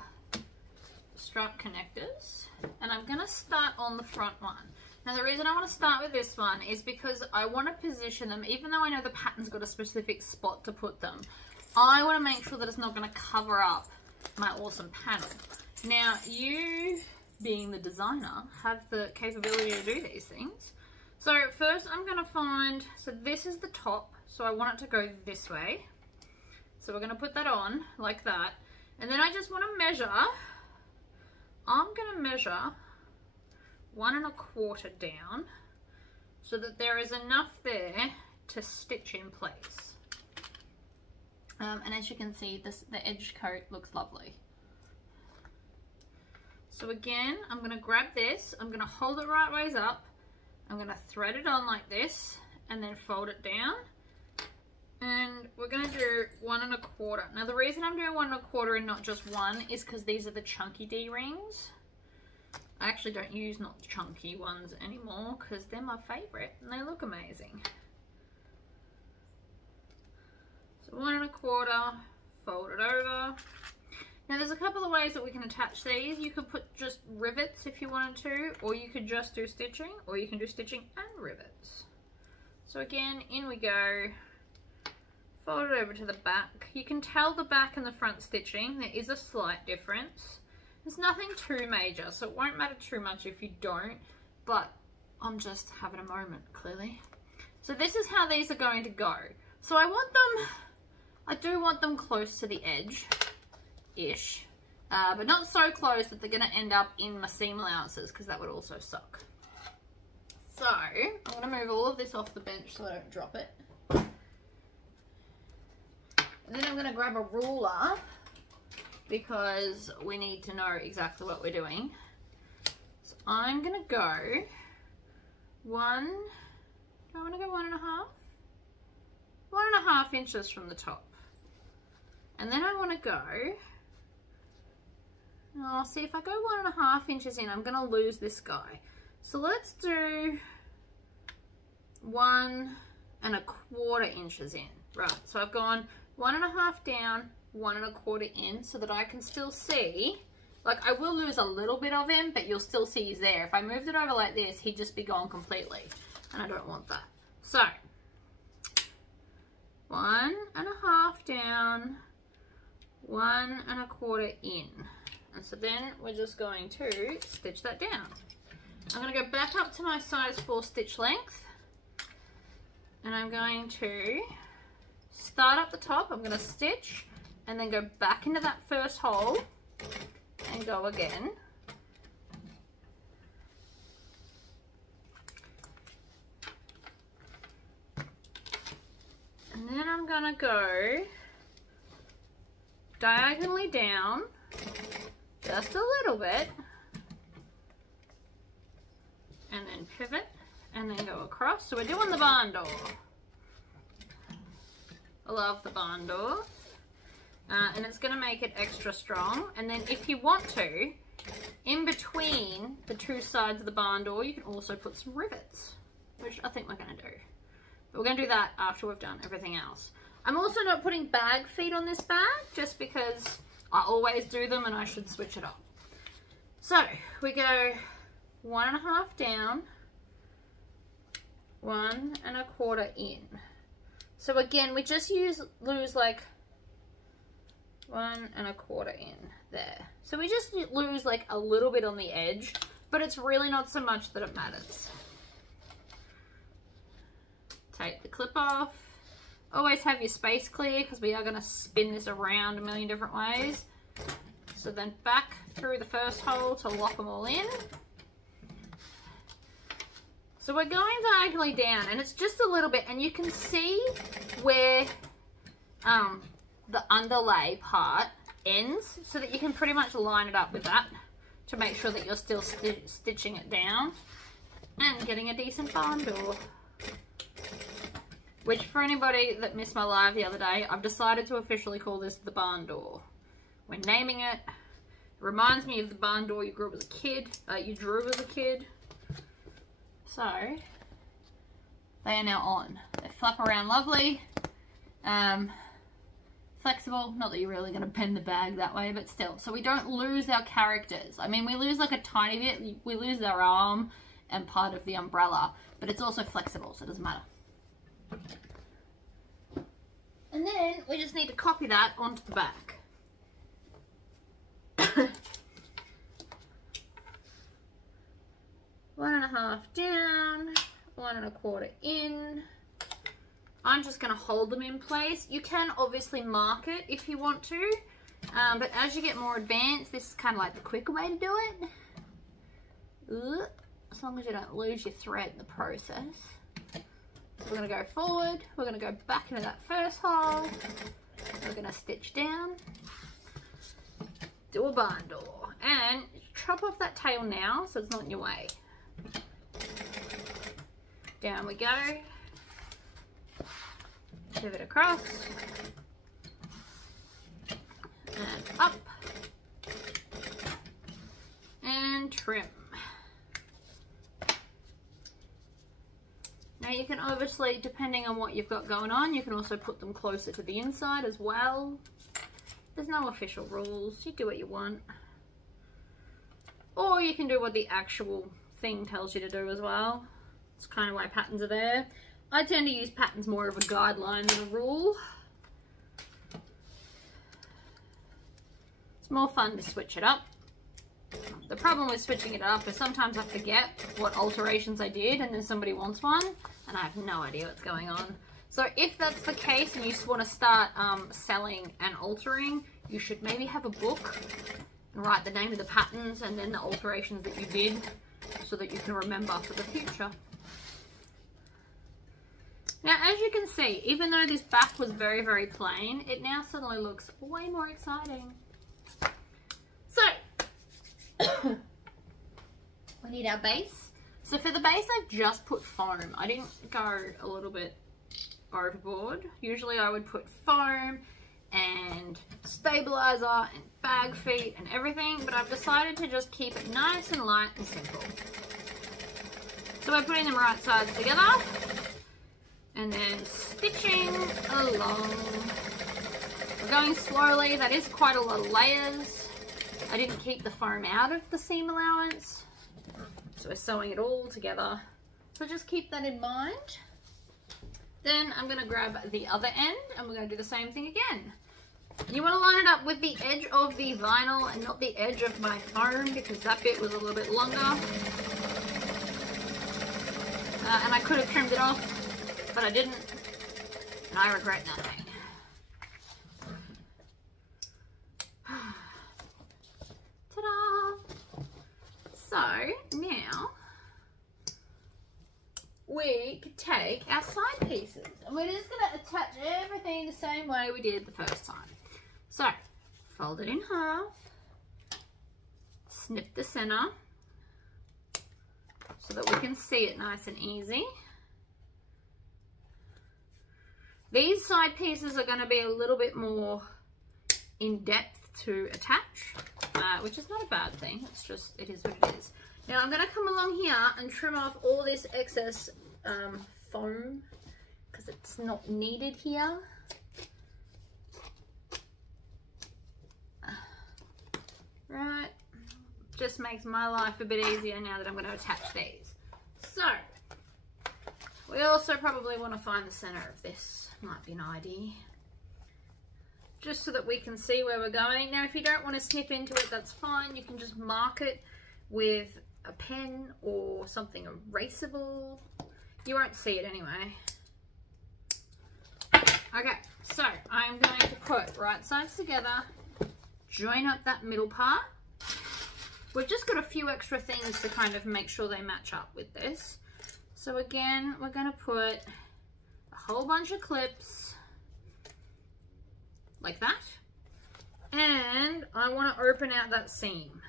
strap connectors, and I'm going to start on the front one. Now the reason I want to start with this one is because I want to position them, even though I know the pattern's got a specific spot to put them, I want to make sure that it's not going to cover up my awesome panel. Now you, being the designer, have the capability to do these things. So first I'm going to find, so this is the top, so I want it to go this way. So we're going to put that on like that. And then I just want to measure, I'm going to measure 1 1/4 down so that there is enough there to stitch in place. And as you can see, the edge coat looks lovely. So again, I'm going to grab this, I'm going to hold it right ways up, I'm going to thread it on like this and then fold it down, and we're going to do 1 1/4. Now the reason I'm doing 1 1/4 and not just 1 is because these are the chunky D-rings. I actually don't use not chunky ones anymore because they're my favorite and they look amazing. So 1 1/4, fold it over. Now there's a couple of ways that we can attach these. You could put just rivets if you wanted to, or you could just do stitching, or you can do stitching and rivets. So again, in we go, fold it over to the back. You can tell the back and the front stitching, there is a slight difference. There's nothing too major, so it won't matter too much if you don't, but I'm just having a moment, clearly. So this is how these are going to go. So I do want them close to the edge. Ish, but not so close that they're going to end up in my seam allowances, because that would also suck. So I'm going to move all of this off the bench so I don't drop it. And then I'm going to grab a ruler because we need to know exactly what we're doing. So I'm going to go do I want to go 1 1/2? 1 1/2 inches from the top. And then I want to go, I'll see if I go 1 1/2 inches in, I'm going to lose this guy. So let's do 1 1/4 inches in. Right, so I've gone 1 1/2 down, 1 1/4 in, so that I can still see, like I will lose a little bit of him, but you'll still see he's there. If I moved it over like this, he'd just be gone completely, and I don't want that. So 1 1/2 down, 1 1/4 in. And so then we're just going to stitch that down. I'm going to go back up to my size 4 stitch length, and I'm going to start up the top. I'm going to stitch and then go back into that first hole and go again. And then I'm going to go diagonally down just a little bit, and then pivot, and then go across. So we're doing the barn door. I love the barn door. And it's going to make it extra strong. And then if you want to, in between the two sides of the barn door, you can also put some rivets, which I think we're going to do. But we're going to do that after we've done everything else. I'm also not putting bag feet on this bag, just because I always do them and I should switch it up. So we go 1.5 down, 1 1/4 in. So again, we just lose like 1 1/4 in there. So we just lose like a little bit on the edge, but it's really not so much that it matters. Take the clip off. Always have your space clear, because we are going to spin this around a million different ways. So then back through the first hole to lock them all in. So we're going diagonally down, and it's just a little bit, and you can see where the underlay part ends, so that you can pretty much line it up with that to make sure that you're still stitching it down and getting a decent barn door. Which, for anybody that missed my live the other day, I've decided to officially call this the barn door. When naming it, it reminds me of the barn door you drew as a kid. So, they are now on. They flap around lovely. Flexible. Not that you're really going to bend the bag that way, but still. So we don't lose our characters. I mean, we lose like a tiny bit. We lose our arm and part of the umbrella, but it's also flexible, so it doesn't matter. And then we just need to copy that onto the back. 1.5 down, 1 1/4 in. I'm just going to hold them in place. You can obviously mark it if you want to, but as you get more advanced, this is kind of like the quicker way to do it. As long as you don't lose your thread in the process. We're going to go forward, we're going to go back into that first hole, we're going to stitch down, do a barn door, and chop off that tail now so it's not in your way. Down we go, pivot across, and up, and trim. Now you can obviously, depending on what you've got going on, you can also put them closer to the inside as well. There's no official rules, you do what you want. Or you can do what the actual thing tells you to do as well. It's kind of why patterns are there. I tend to use patterns more of a guideline than a rule. It's more fun to switch it up. The problem with switching it up is sometimes I forget what alterations I did and then somebody wants one and I have no idea what's going on. So if that's the case and you just want to start selling and altering, you should maybe have a book and write the name of the patterns and then the alterations that you did so that you can remember for the future. Now, as you can see, even though this back was very, very plain, it now suddenly looks way more exciting. So, we need our base. So for the base, I've just put foam. I didn't go a little bit overboard. Usually I would put foam and stabilizer and bag feet and everything, but I've decided to just keep it nice and light and simple. So we're putting them right sides together and then stitching along. We're going slowly. That is quite a lot of layers. I didn't keep the foam out of the seam allowance, so we're sewing it all together. So just keep that in mind. Then I'm going to grab the other end and we're going to do the same thing again. You want to line it up with the edge of the vinyl and not the edge of my foam, because that bit was a little bit longer. And I could have trimmed it off, but I didn't, and I regret nothing. Ta-da! So, now, we could take our side pieces, and we're just going to attach everything the same way we did the first time. So, fold it in half, snip the center, so that we can see it nice and easy. These side pieces are going to be a little bit more in depth to attach, which is not a bad thing. It's just, it is what it is. Now I'm going to come along here and trim off all this excess foam, because it's not needed here. Right. Just makes my life a bit easier now that I'm going to attach these. So, we also probably want to find the center of this. Might be an idea. Just so that we can see where we're going. Now, if you don't want to snip into it, that's fine. You can just mark it with a pen or something erasable. You won't see it anyway. Okay, so I'm going to put right sides together, join up that middle part. We've just got a few extra things to kind of make sure they match up with this. So again, we're going to put a whole bunch of clips like that. And I want to open out that seam.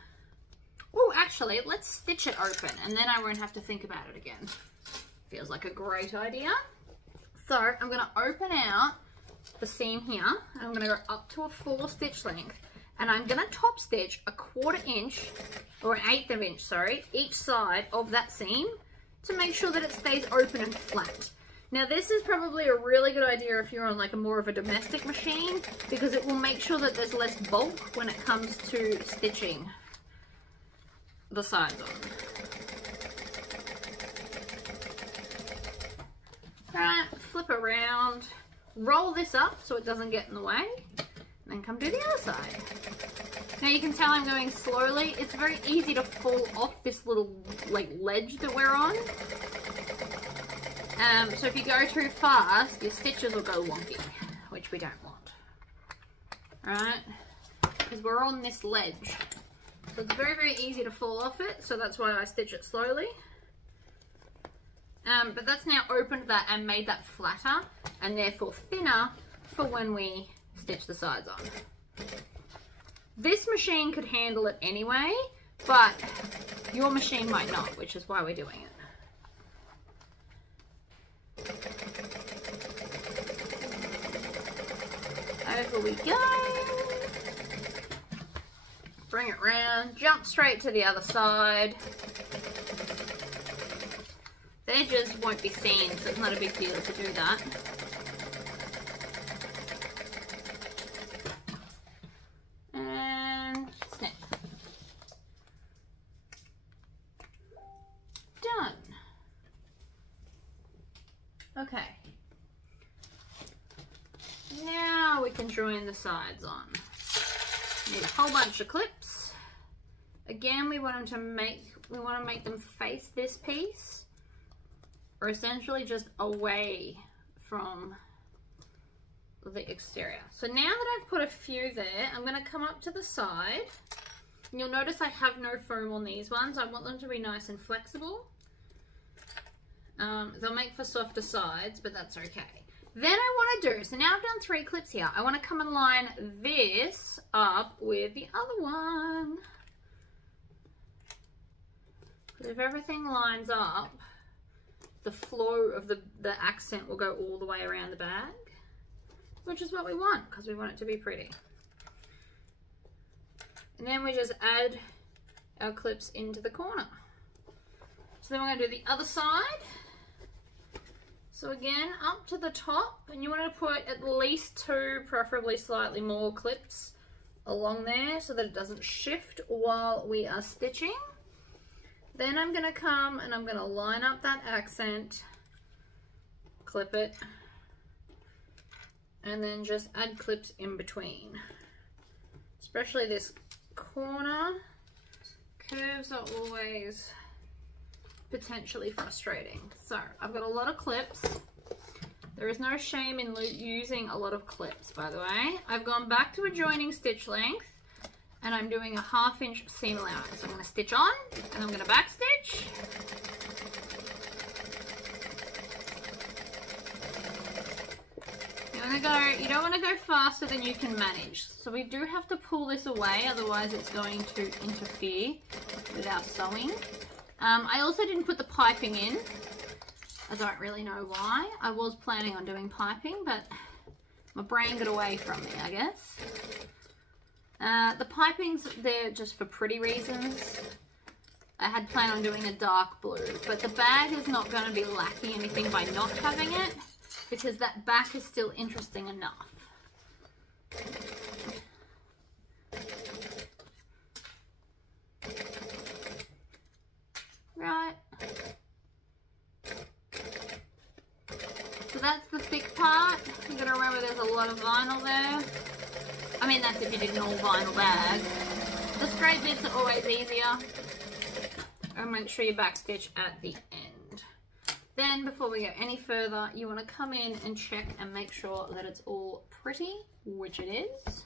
Oh, actually, let's stitch it open and then I won't have to think about it again. Feels like a great idea. So I'm going to open out the seam here. And I'm going to go up to a 4 stitch length. And I'm going to top stitch a 1/4 inch, or an 1/8 of inch, sorry, each side of that seam to make sure that it stays open and flat. Now this is probably a really good idea if you're on like a more of a domestic machine, because it will make sure that there's less bulk when it comes to stitching the sides on. Right, flip around, roll this up so it doesn't get in the way. Then come do the other side. Now you can tell I'm going slowly. It's very easy to fall off this little like ledge that we're on. So if you go too fast, your stitches will go wonky, which we don't want. Right? Because we're on this ledge. So it's very, very easy to fall off it. So that's why I stitch it slowly. But that's now opened that and made that flatter and therefore thinner for when we stitch the sides on. This machine could handle it anyway, but your machine might not, which is why we're doing it. Over we go. Bring it round, jump straight to the other side. The edges won't be seen, so it's not a big deal to do that. Okay, now we can join the sides on. Need a whole bunch of clips. Again, we want to make them face this piece, or essentially just away from the exterior. So now that I've put a few there, I'm going to come up to the side. And you'll notice I have no foam on these ones. I want them to be nice and flexible. They'll make for softer sides, but that's okay. Then I want to do, so now I've done 3 clips here. I want to come and line this up with the other one. Because if everything lines up, the flow of the accent will go all the way around the bag, which is what we want, because we want it to be pretty. And then we just add our clips into the corner. So then we're going to do the other side. So again, up to the top, and you want to put at least 2, preferably slightly more clips along there so that it doesn't shift while we are stitching. Then I'm going to come and I'm going to line up that accent, clip it, and then just add clips in between. Especially this corner. Curves are always potentially frustrating. So I've got a lot of clips. There is no shame in using a lot of clips, by the way. I've gone back to a joining stitch length and I'm doing a 1/2 inch seam allowance. I'm going to stitch on and I'm going to back stitch. You don't want to go faster than you can manage. So we do have to pull this away, otherwise it's going to interfere with our sewing. I also didn't put the piping in. I don't really know why. I was planning on doing piping, but my brain got away from me, I guess. The piping's there just for pretty reasons. I had planned on doing a dark blue, but the bag is not going to be lacking anything by not having it, because that back is still interesting enough. Right. So that's the thick part. You gotta remember there's a lot of vinyl there. I mean, that's if you did an all vinyl bag. The straight bits are always easier. And make sure you backstitch at the end. Then before we go any further, you want to come in and check and make sure that it's all pretty, which it is.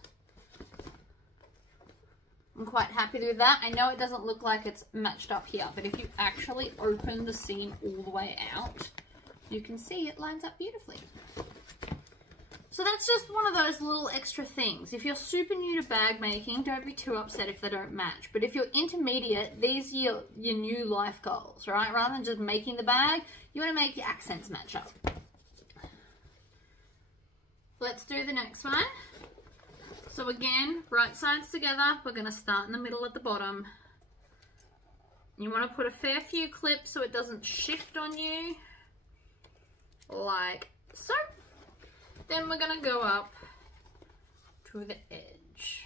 I'm quite happy with that. I know it doesn't look like it's matched up here, but if you actually open the seam all the way out, you can see it lines up beautifully. So that's just one of those little extra things. If you're super new to bag making, don't be too upset if they don't match. But if you're intermediate, these are your new life goals, right? Rather than just making the bag, you want to make your accents match up. Let's do the next one. So again, right sides together. We're going to start in the middle at the bottom. You want to put a fair few clips so it doesn't shift on you, like so. Then we're going to go up to the edge.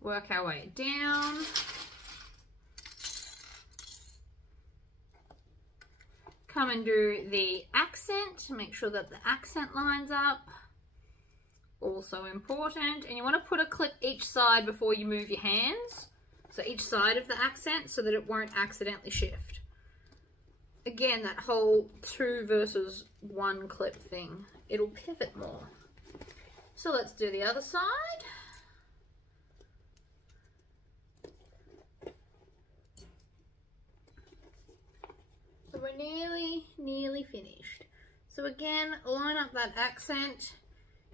Work our way down. Come and do the accent to make sure that the accent lines up. Also important. And you want to put a clip each side before you move your hands. So each side of the accent so that it won't accidentally shift. Again, that whole 2 versus 1 clip thing. It'll pivot more. So let's do the other side. So we're nearly finished. So again, line up that accent.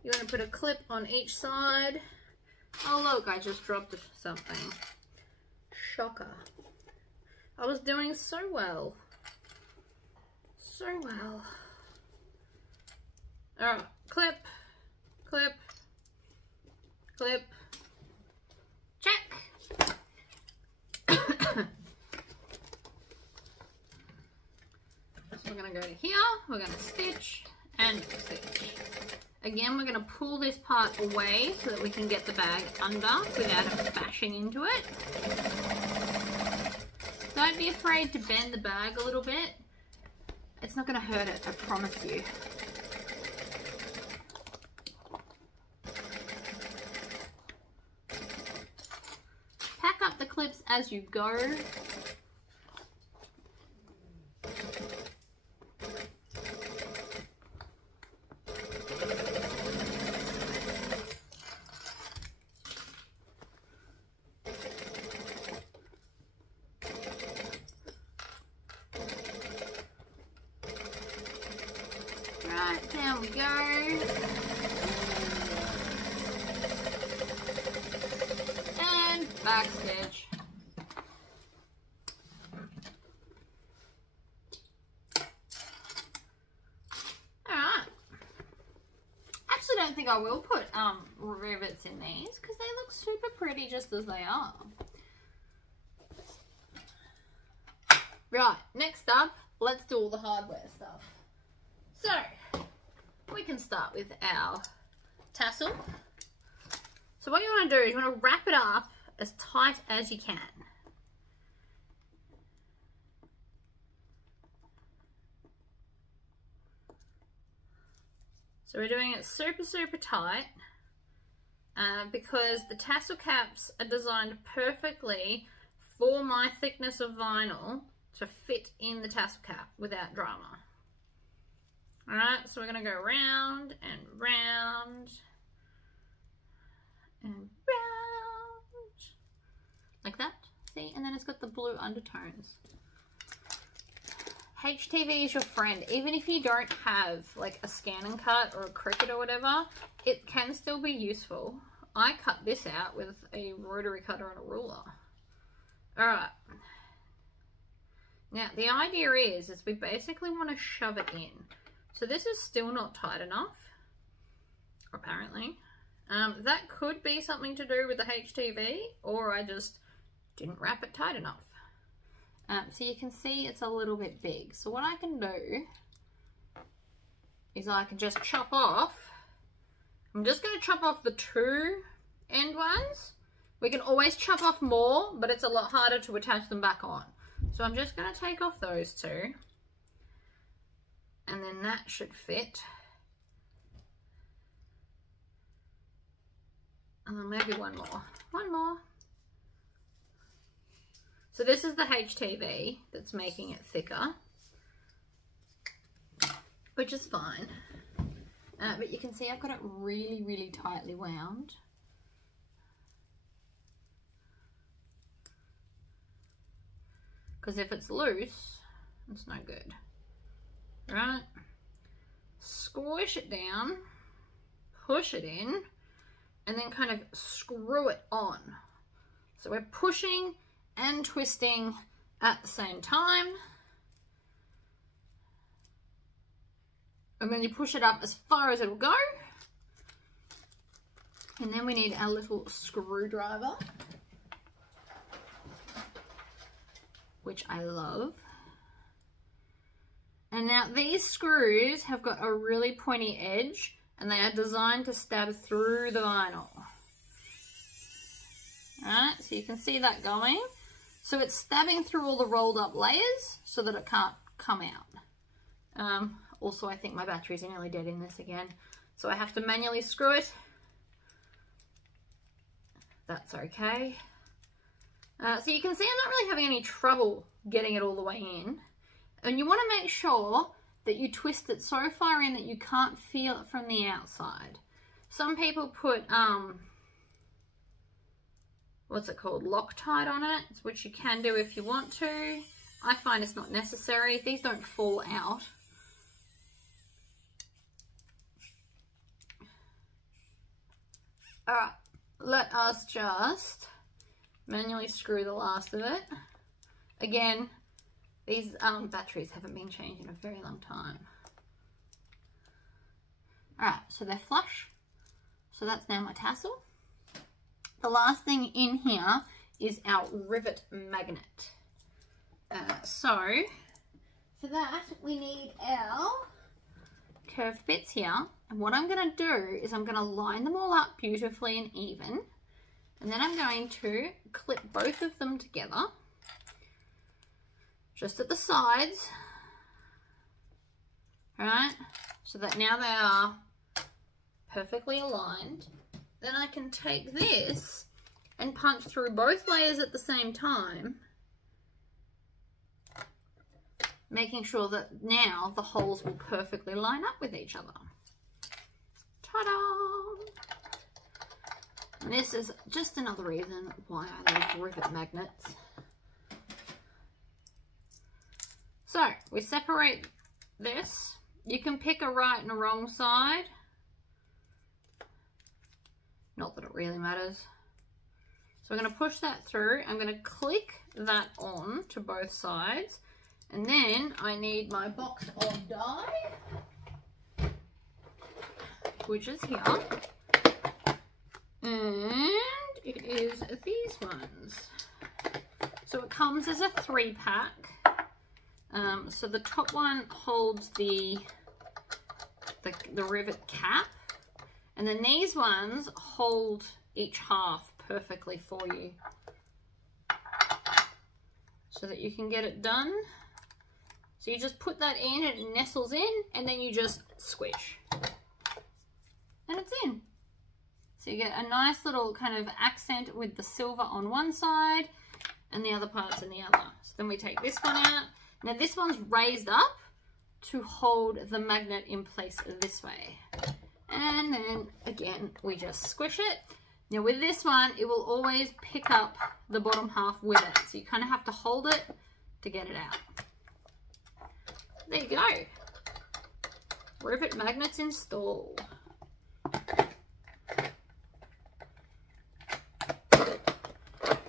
You want to put a clip on each side. Oh look, I just dropped something. Shocker. I was doing so well. So well. Alright, clip, clip, clip, check. So we're going to go to here, we're going to stitch and stitch. Again, we're going to pull this part away so that we can get the bag under without it bashing into it. Don't be afraid to bend the bag a little bit. It's not going to hurt it, I promise you. Pack up the clips as you go. Right, down we go. And back stitch. Alright. Actually don't think I will put rivets in these because they look super pretty just as they are. Right, next up, let's do all the hardware stuff. So, we can start with our tassel. So what you want to do is you want to wrap it up as tight as you can. So we're doing it super, super tight because the tassel caps are designed perfectly for my thickness of vinyl to fit in the tassel cap without drama. Alright, so we're going to go round and round and round, like that, see? And then it's got the blue undertones. HTV is your friend. Even if you don't have like a scan and cut or a Cricut or whatever, it can still be useful. I cut this out with a rotary cutter and a ruler. Alright. Now the idea is we basically want to shove it in. So this is still not tight enough, apparently. That could be something to do with the HTV, or I just didn't wrap it tight enough. So you can see it's a little bit big. So what I can do is I can just chop off. I'm just going to chop off the two end ones. We can always chop off more, but it's a lot harder to attach them back on. So I'm just going to take off those two. And then that should fit. And then maybe one more. One more. So this is the HTV that's making it thicker, which is fine. But you can see I've got it really, really tightly wound. Because if it's loose, it's no good. Right, squish it down, push it in, and then kind of screw it on. So we're pushing and twisting at the same time. And then you push it up as far as it'll go. And then we need our little screwdriver, which I love. And now these screws have got a really pointy edge and they are designed to stab through the vinyl. Alright, so you can see that going. So it's stabbing through all the rolled up layers so that it can't come out. Also, I think my batteries are nearly dead in this again. So I have to manually screw it. That's okay. So you can see I'm not really having any trouble getting it all the way in. And you want to make sure that you twist it so far in that you can't feel it from the outside. Some people put, what's it called, Loctite on it, which you can do if you want to. I find it's not necessary. These don't fall out. Alright, let us just manually screw the last of it. Again, these batteries haven't been changed in a very long time. Alright, so they're flush. So that's now my tassel. The last thing in here is our rivet magnet. So for that we need our curved bits here. And what I'm going to do is I'm going to line them all up beautifully and even. And then I'm going to clip both of them together. Just at the sides, right, so that now they are perfectly aligned. Then I can take this and punch through both layers at the same time, making sure that now the holes will perfectly line up with each other. Ta-da! And this is just another reason why I love rivet magnets. So we separate this. You can pick a right and a wrong side. Not that it really matters. So I'm going to push that through. I'm going to click that on to both sides. And then I need my box of dye, which is here. And it is these ones. So it comes as a 3-pack. So the top one holds the rivet cap, and then these ones hold each half perfectly for you so that you can get it done. So you just put that in, it nestles in, and then you just squish. So you get a nice little kind of accent with the silver on one side and the other parts on the other. So then we take this one out. Now this one's raised up to hold the magnet in place this way. And then again, we just squish it. Now with this one, it will always pick up the bottom half with it. So you kind of have to hold it to get it out. There you go. Rivet magnets installed.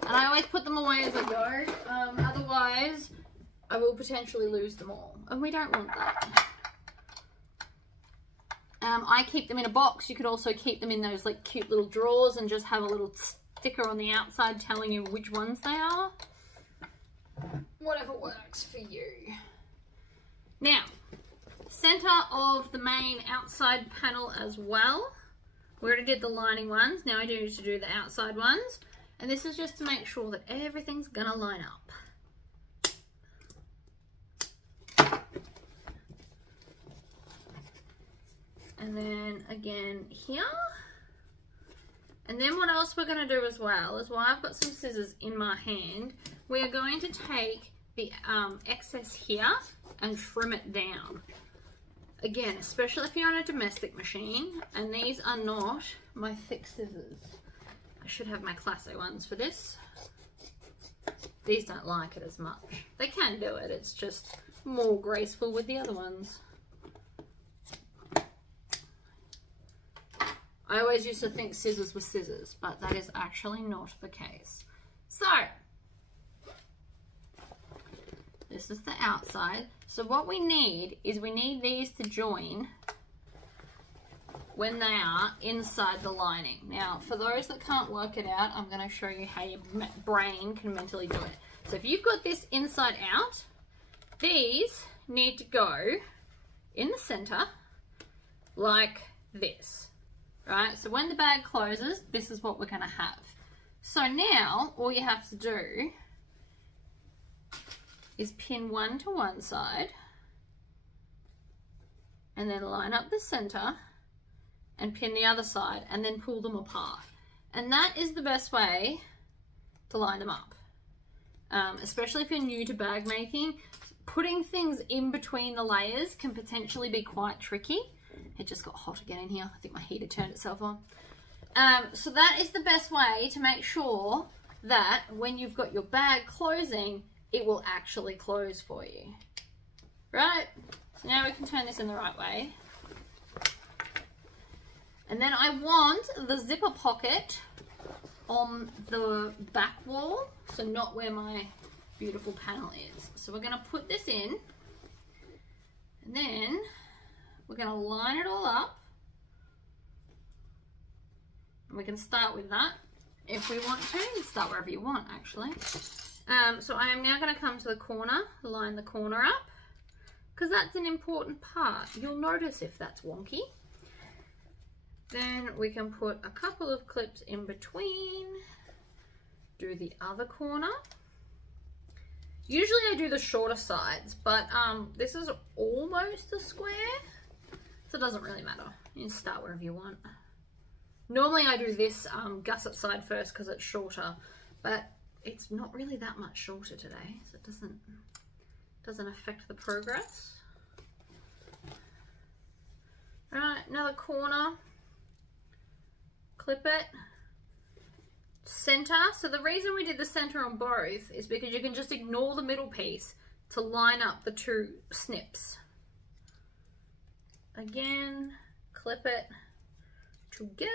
And I always put them away as I go. Otherwise, I will potentially lose them all. And we don't want that. I keep them in a box. You could also keep them in those like cute little drawers and just have a little sticker on the outside telling you which ones they are. Whatever works for you. Now, center of the main outside panel as well. We already did the lining ones. Now I need to do the outside ones. And this is just to make sure that everything's gonna line up. And then again here. And then what else we're going to do as well is, while I've got some scissors in my hand, we are going to take the excess here and trim it down. Again, especially if you're on a domestic machine, and these are not my thick scissors. I should have my Classo ones for this. These don't like it as much. They can do it, it's just more graceful with the other ones. I always used to think scissors were scissors, but that is actually not the case. So, this is the outside. So what we need is we need these to join when they are inside the lining. Now, for those that can't work it out, I'm going to show you how your brain can mentally do it. So if you've got this inside out, these need to go in the center like this. Right, so when the bag closes, this is what we're going to have. So now, all you have to do is pin one to one side, and then line up the center, and pin the other side, and then pull them apart. And that is the best way to line them up. Especially if you're new to bag making, putting things in between the layers can potentially be quite tricky. It just got hot again in here. I think my heater turned itself on. So that is the best way to make sure that when you've got your bag closing, it will actually close for you. Right? So now we can turn this in the right way. And then I want the zipper pocket on the back wall, so not where my beautiful panel is. So we're going to put this in, and then we're going to line it all up, and we can start with that if we want to. You can start wherever you want, actually. So I am now going to come to the corner, line the corner up, because that's an important part. You'll notice if that's wonky. Then we can put a couple of clips in between, do the other corner. Usually I do the shorter sides, but this is almost a square. So it doesn't really matter. You can start wherever you want. Normally I do this gusset side first because it's shorter, but it's not really that much shorter today, so it doesn't affect the progress. Right, another corner. Clip it. Center. So the reason we did the center on both is because you can just ignore the middle piece to line up the two snips. Again, clip it together.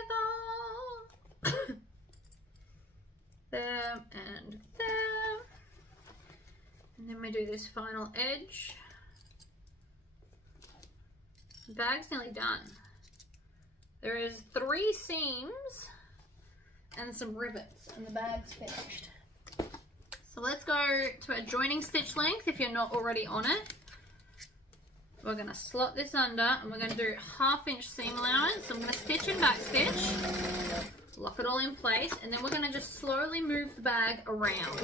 There and there. And then we do this final edge. The bag's nearly done. There is 3 seams and some rivets, and the bag's finished. So let's go to a joining stitch length if you're not already on it. We're going to slot this under, and we're going to do 1/2 inch seam allowance. So I'm going to stitch and back stitch, lock it all in place, and then we're going to just slowly move the bag around.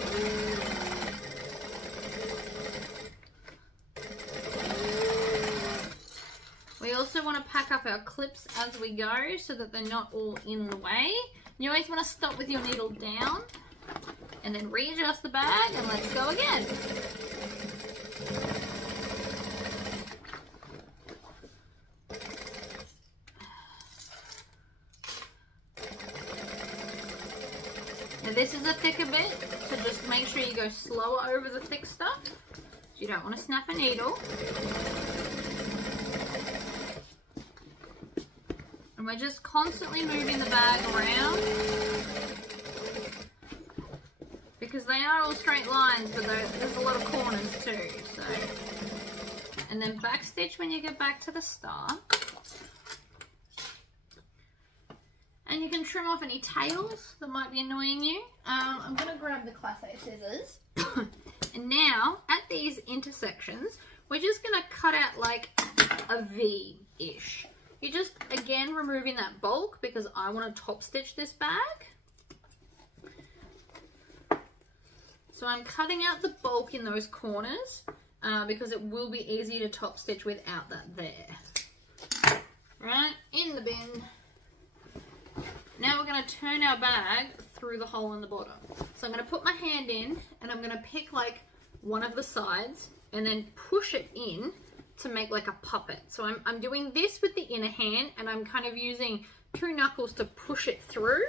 We also want want to pack up our clips as we go so that they're not all in the way. You always want to stop with your needle down and then readjust the bag and let's go again. Now this is a thicker bit, so just make sure you go slower over the thick stuff. You don't want to snap a needle. And we're just constantly moving the bag around because they are all straight lines, but there's a lot of corners too. So, and then backstitch when you get back to the start. And you can trim off any tails that might be annoying you. I'm going to grab the Class A scissors. And now, at these intersections, we're just going to cut out like a V-ish. You're just, again, removing that bulk because I want to top stitch this bag. So I'm cutting out the bulk in those corners because it will be easier to top stitch without that there. Right, in the bin. Now we're going to turn our bag through the hole in the bottom. So I'm going to put my hand in and I'm going to pick like one of the sides and then push it in to make like a puppet. So I'm doing this with the inner hand and I'm kind of using 2 knuckles to push it through.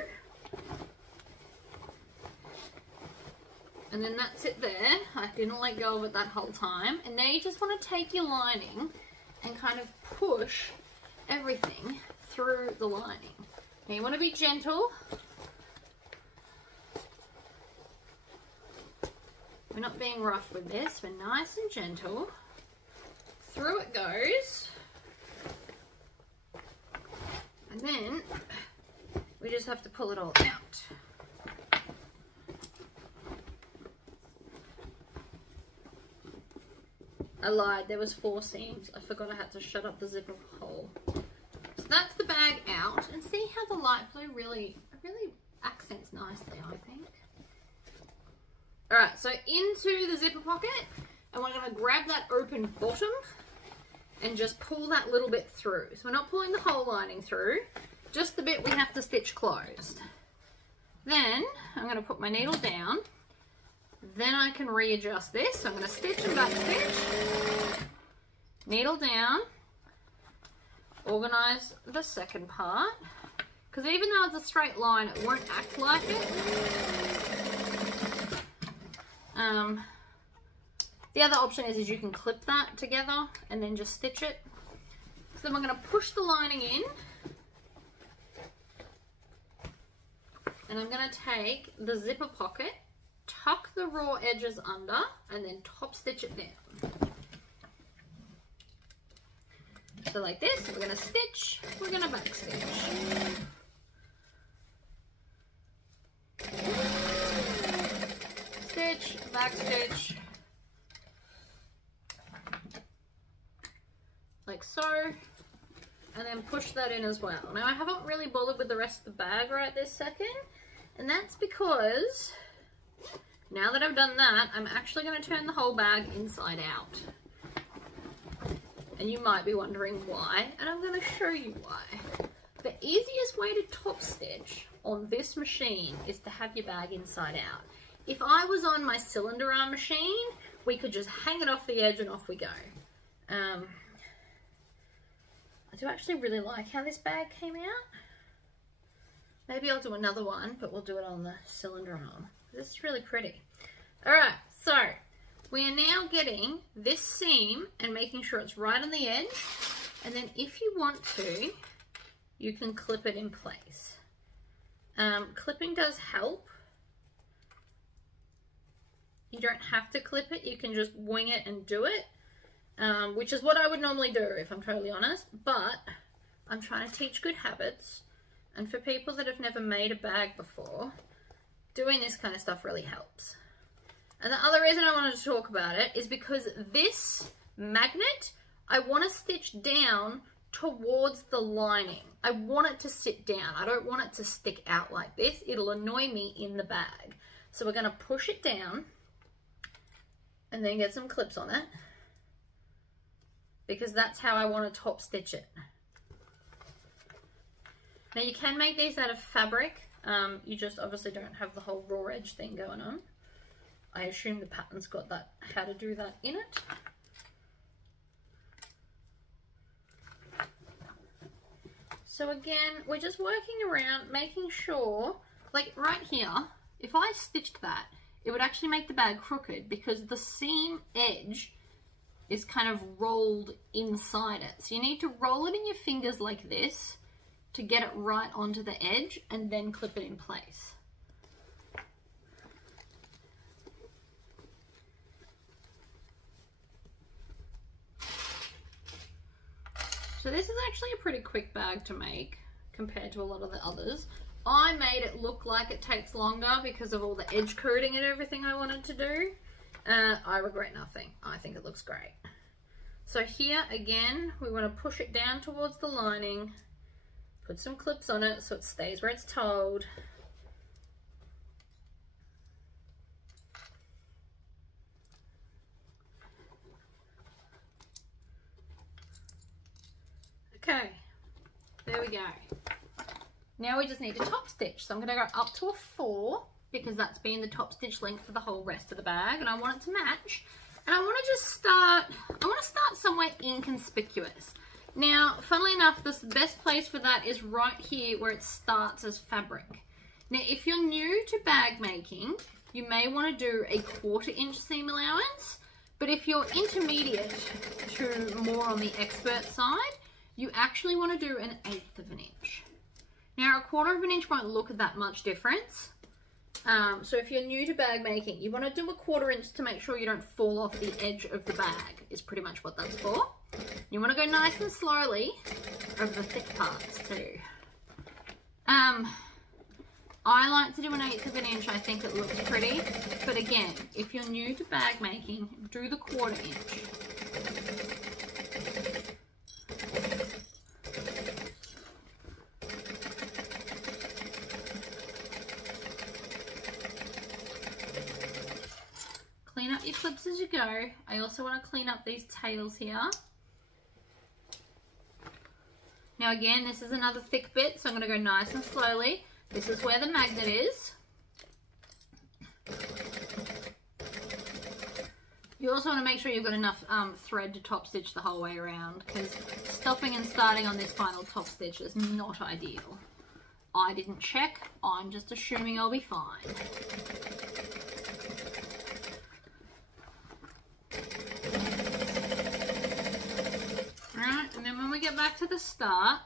And then that's it there. I didn't let go of it that whole time. And now you just want to take your lining and kind of push everything through the lining. Now you want to be gentle. We're not being rough with this. We're nice and gentle. Through it goes. And then we just have to pull it all out. I lied, there was 4 seams. I forgot I had to shut up the zipper hole. So that's the bag out, and see how the light blue really accents nicely, I think. Alright, so into the zipper pocket, and we're going to grab that open bottom and just pull that little bit through. So we're not pulling the whole lining through, just the bit we have to stitch closed. Then I'm going to put my needle down. Then I can readjust this. So I'm going to stitch and back stitch, needle down, organize the second part, because even though it's a straight line, it won't act like it. The other option is you can clip that together and then just stitch it. So then we're going to push the lining in, and I'm going to take the zipper pocket, tuck the raw edges under, and then top stitch it down. So like this, we're going to stitch, we're going to back stitch. Stitch, back stitch, like so, and then push that in as well. Now I haven't really bothered with the rest of the bag right this second, and that's because now that I've done that, I'm actually going to turn the whole bag inside out. And you might be wondering why, and I'm going to show you why. The easiest way to top stitch on this machine is to have your bag inside out. If I was on my cylinder arm machine, we could just hang it off the edge and off we go. I do actually really like how this bag came out. Maybe I'll do another one, but we'll do it on the cylinder arm. This is really pretty. Alright, so we are now getting this seam and making sure it's right on the edge. And then if you want to, you can clip it in place. Clipping does help. You don't have to clip it, you can just wing it and do it, which is what I would normally do if I'm totally honest, but I'm trying to teach good habits, and for people that have never made a bag before, doing this kind of stuff really helps. And the other reason I wanted to talk about it is because this magnet, I want to stitch down towards the lining. I want it to sit down. I don't want it to stick out like this. It'll annoy me in the bag. So we're going to push it down and then get some clips on it, because that's how I want to top stitch it. Now you can make these out of fabric. You just obviously don't have the whole raw edge thing going on. I assume the pattern's got that, how to do that in it. So again, we're just working around, making sure, like right here, if I stitched that, it would actually make the bag crooked because the seam edge is kind of rolled inside it. So you need to roll it in your fingers like this to get it right onto the edge and then clip it in place. So this is actually a pretty quick bag to make compared to a lot of the others. I made it look like it takes longer because of all the edge coating and everything I wanted to do. I regret nothing. I think it looks great. So here again, we want to push it down towards the lining, put some clips on it so it stays where it's told. Okay, there we go. Now we just need to top stitch. So I'm going to go up to a 4 because that's been the top stitch length for the whole rest of the bag, and I want it to match. And I want to just start, somewhere inconspicuous. Now, funnily enough, the best place for that is right here where it starts as fabric. Now, if you're new to bag making, you may want to do a 1/4 inch seam allowance, but if you're intermediate to more on the expert side, you actually want to do an 1/8 of an inch. Now, a 1/4 of an inch won't look that much difference. So if you're new to bag making, you want to do a 1/4 inch to make sure you don't fall off the edge of the bag, is pretty much what that's for. You want to go nice and slowly over the thick parts too. I like to do an 1/8 of an inch. I think it looks pretty. But again, if you're new to bag making, do the 1/4 inch. Clean up your clips as you go. I also want to clean up these tails here. Now again, this is another thick bit, so I'm going to go nice and slowly. This is where the magnet is. You also want to make sure you've got enough thread to top stitch the whole way around, because stopping and starting on this final top stitch is not ideal. I didn't check. I'm just assuming I'll be fine. And then when we get back to the start,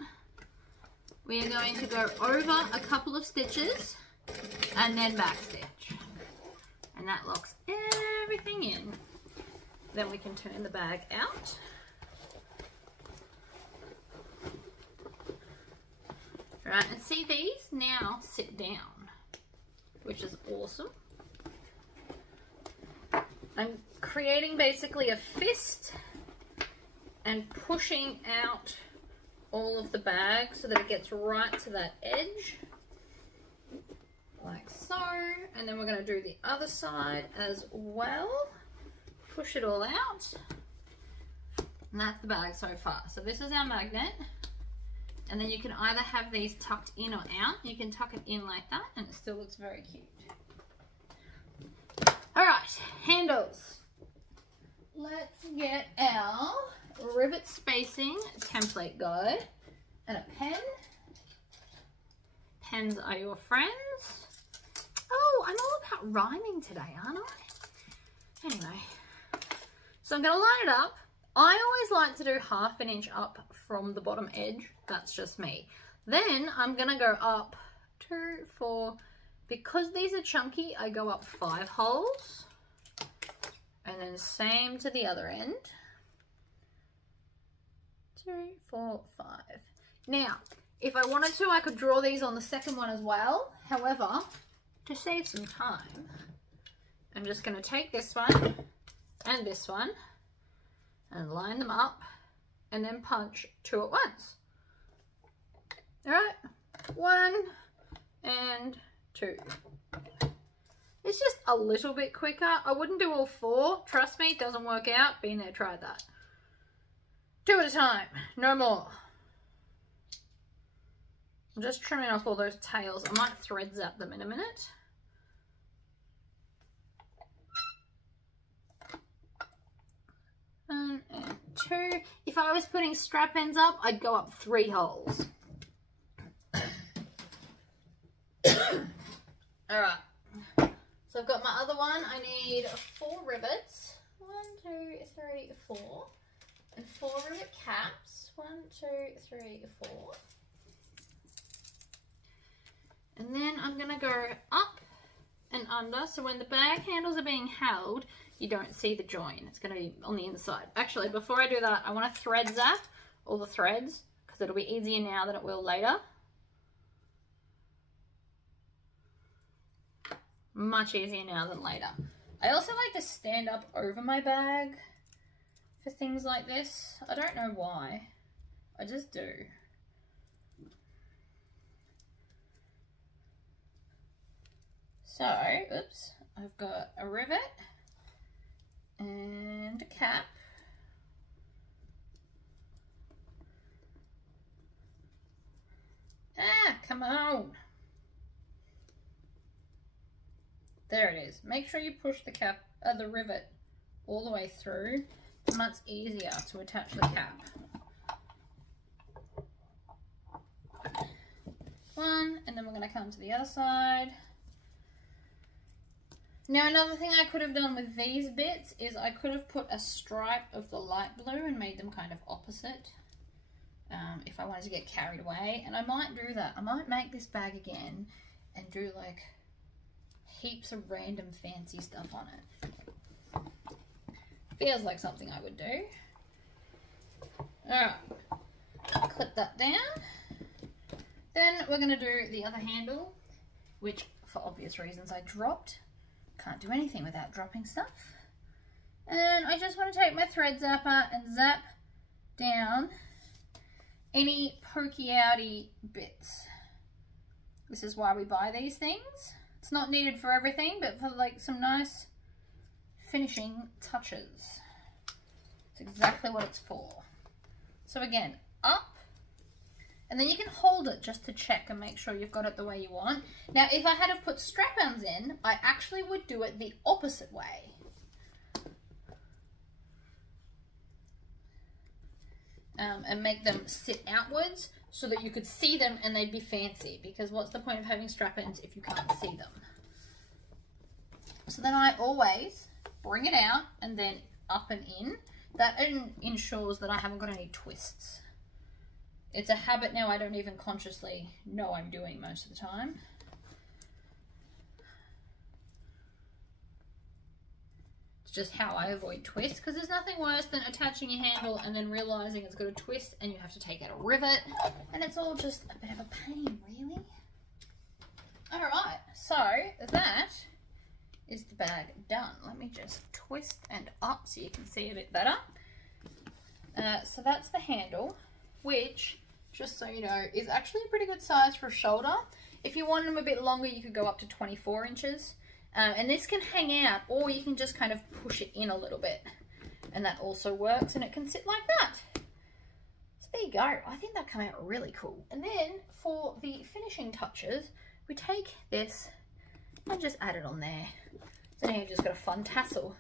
we are going to go over a couple of stitches and then back stitch. And that locks everything in. Then we can turn the bag out. Right, and see, these now sit down, which is awesome. I'm creating basically a fist and pushing out all of the bag so that it gets right to that edge, like so. And then we're going to do the other side as well. Push it all out. And that's the bag so far. So this is our magnet. And then you can either have these tucked in or out. You can tuck it in like that and it still looks very cute. All right, handles. Let's get our Rivet Spacing template guide and a pen. Pens are your friends. Oh, I'm all about rhyming today, aren't I? Anyway, so I'm going to line it up. I always like to do 1/2 inch up from the bottom edge. That's just me. Then I'm going to go up 2, 4. Because these are chunky, I go up 5 holes. And then same to the other end. 2, 4, 5. Now, if I wanted to, I could draw these on the second one as well. However, to save some time, I'm just going to take this one and this one and line them up and then punch 2 at once. All right, 1 and 2. It's just a little bit quicker. I wouldn't do all 4. Trust me, it doesn't work out. Been there, tried that. 2 at a time, no more. I'm just trimming off all those tails. I might thread zap them in a minute. One and two. If I was putting strap ends up, I'd go up 3 holes. Alright. So I've got my other one. I need 4 rivets. 1, 2, 3, 4. And 4 rivet caps. 1, 2, 3, 4. And then I'm going to go up and under. So when the bag handles are being held, you don't see the join. It's going to be on the inside. Actually, before I do that, I want to thread zap all the threads because it'll be easier now than it will later. Much easier now than later. I also like to stand up over my bag for things like this. I don't know why. I just do. So, oops, I've got a rivet and a cap. Ah, come on. There it is. Make sure you push the cap, the rivet all the way through. It's much easier to attach the cap. One, and then we're going to come to the other side. Now another thing I could have done with these bits is I could have put a stripe of the light blue and made them kind of opposite if I wanted to get carried away, and I might do that. I might make this bag again and do like heaps of random fancy stuff on it. Feels like something I would do. Alright, clip that down. Then we're going to do the other handle, which for obvious reasons I dropped. Can't do anything without dropping stuff. And I just want to take my thread zapper and zap down any pokey outy bits. This is why we buy these things. It's not needed for everything, but for like some nice finishing touches. It's exactly what it's for. So again, up. And then you can hold it just to check and make sure you've got it the way you want. Now, if I had to put strap-ons in, I actually would do it the opposite way. And make them sit outwards so that you could see them and they'd be fancy. Because what's the point of having strap-ons if you can't see them? So then I always bring it out and then up and in. That ensures that I haven't got any twists. It's a habit now I don't even consciously know I'm doing most of the time. It's just how I avoid twists, because there's nothing worse than attaching your handle and then realizing it's got a twist and you have to take out a rivet, and it's all just a bit of a pain, really. Alright, so that is the bag done. Let me just twist and up so you can see a bit better. So that's the handle, which, just so you know, is actually a pretty good size for a shoulder. If you want them a bit longer, you could go up to 24 inches. And this can hang out, or you can just kind of push it in a little bit. And that also works, and it can sit like that. So there you go. I think that came out really cool. And then for the finishing touches, we take this and just add it on there. So now you've just got a fun tassel.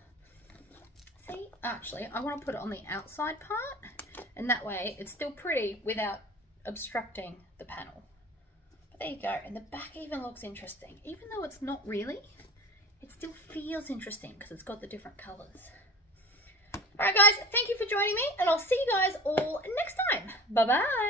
See, actually, I want to put it on the outside part, and that way it's still pretty without obstructing the panel. But there you go, and the back even looks interesting. Even though it's not really, it still feels interesting because it's got the different colours. Alright guys, thank you for joining me, and I'll see you guys all next time. Bye bye!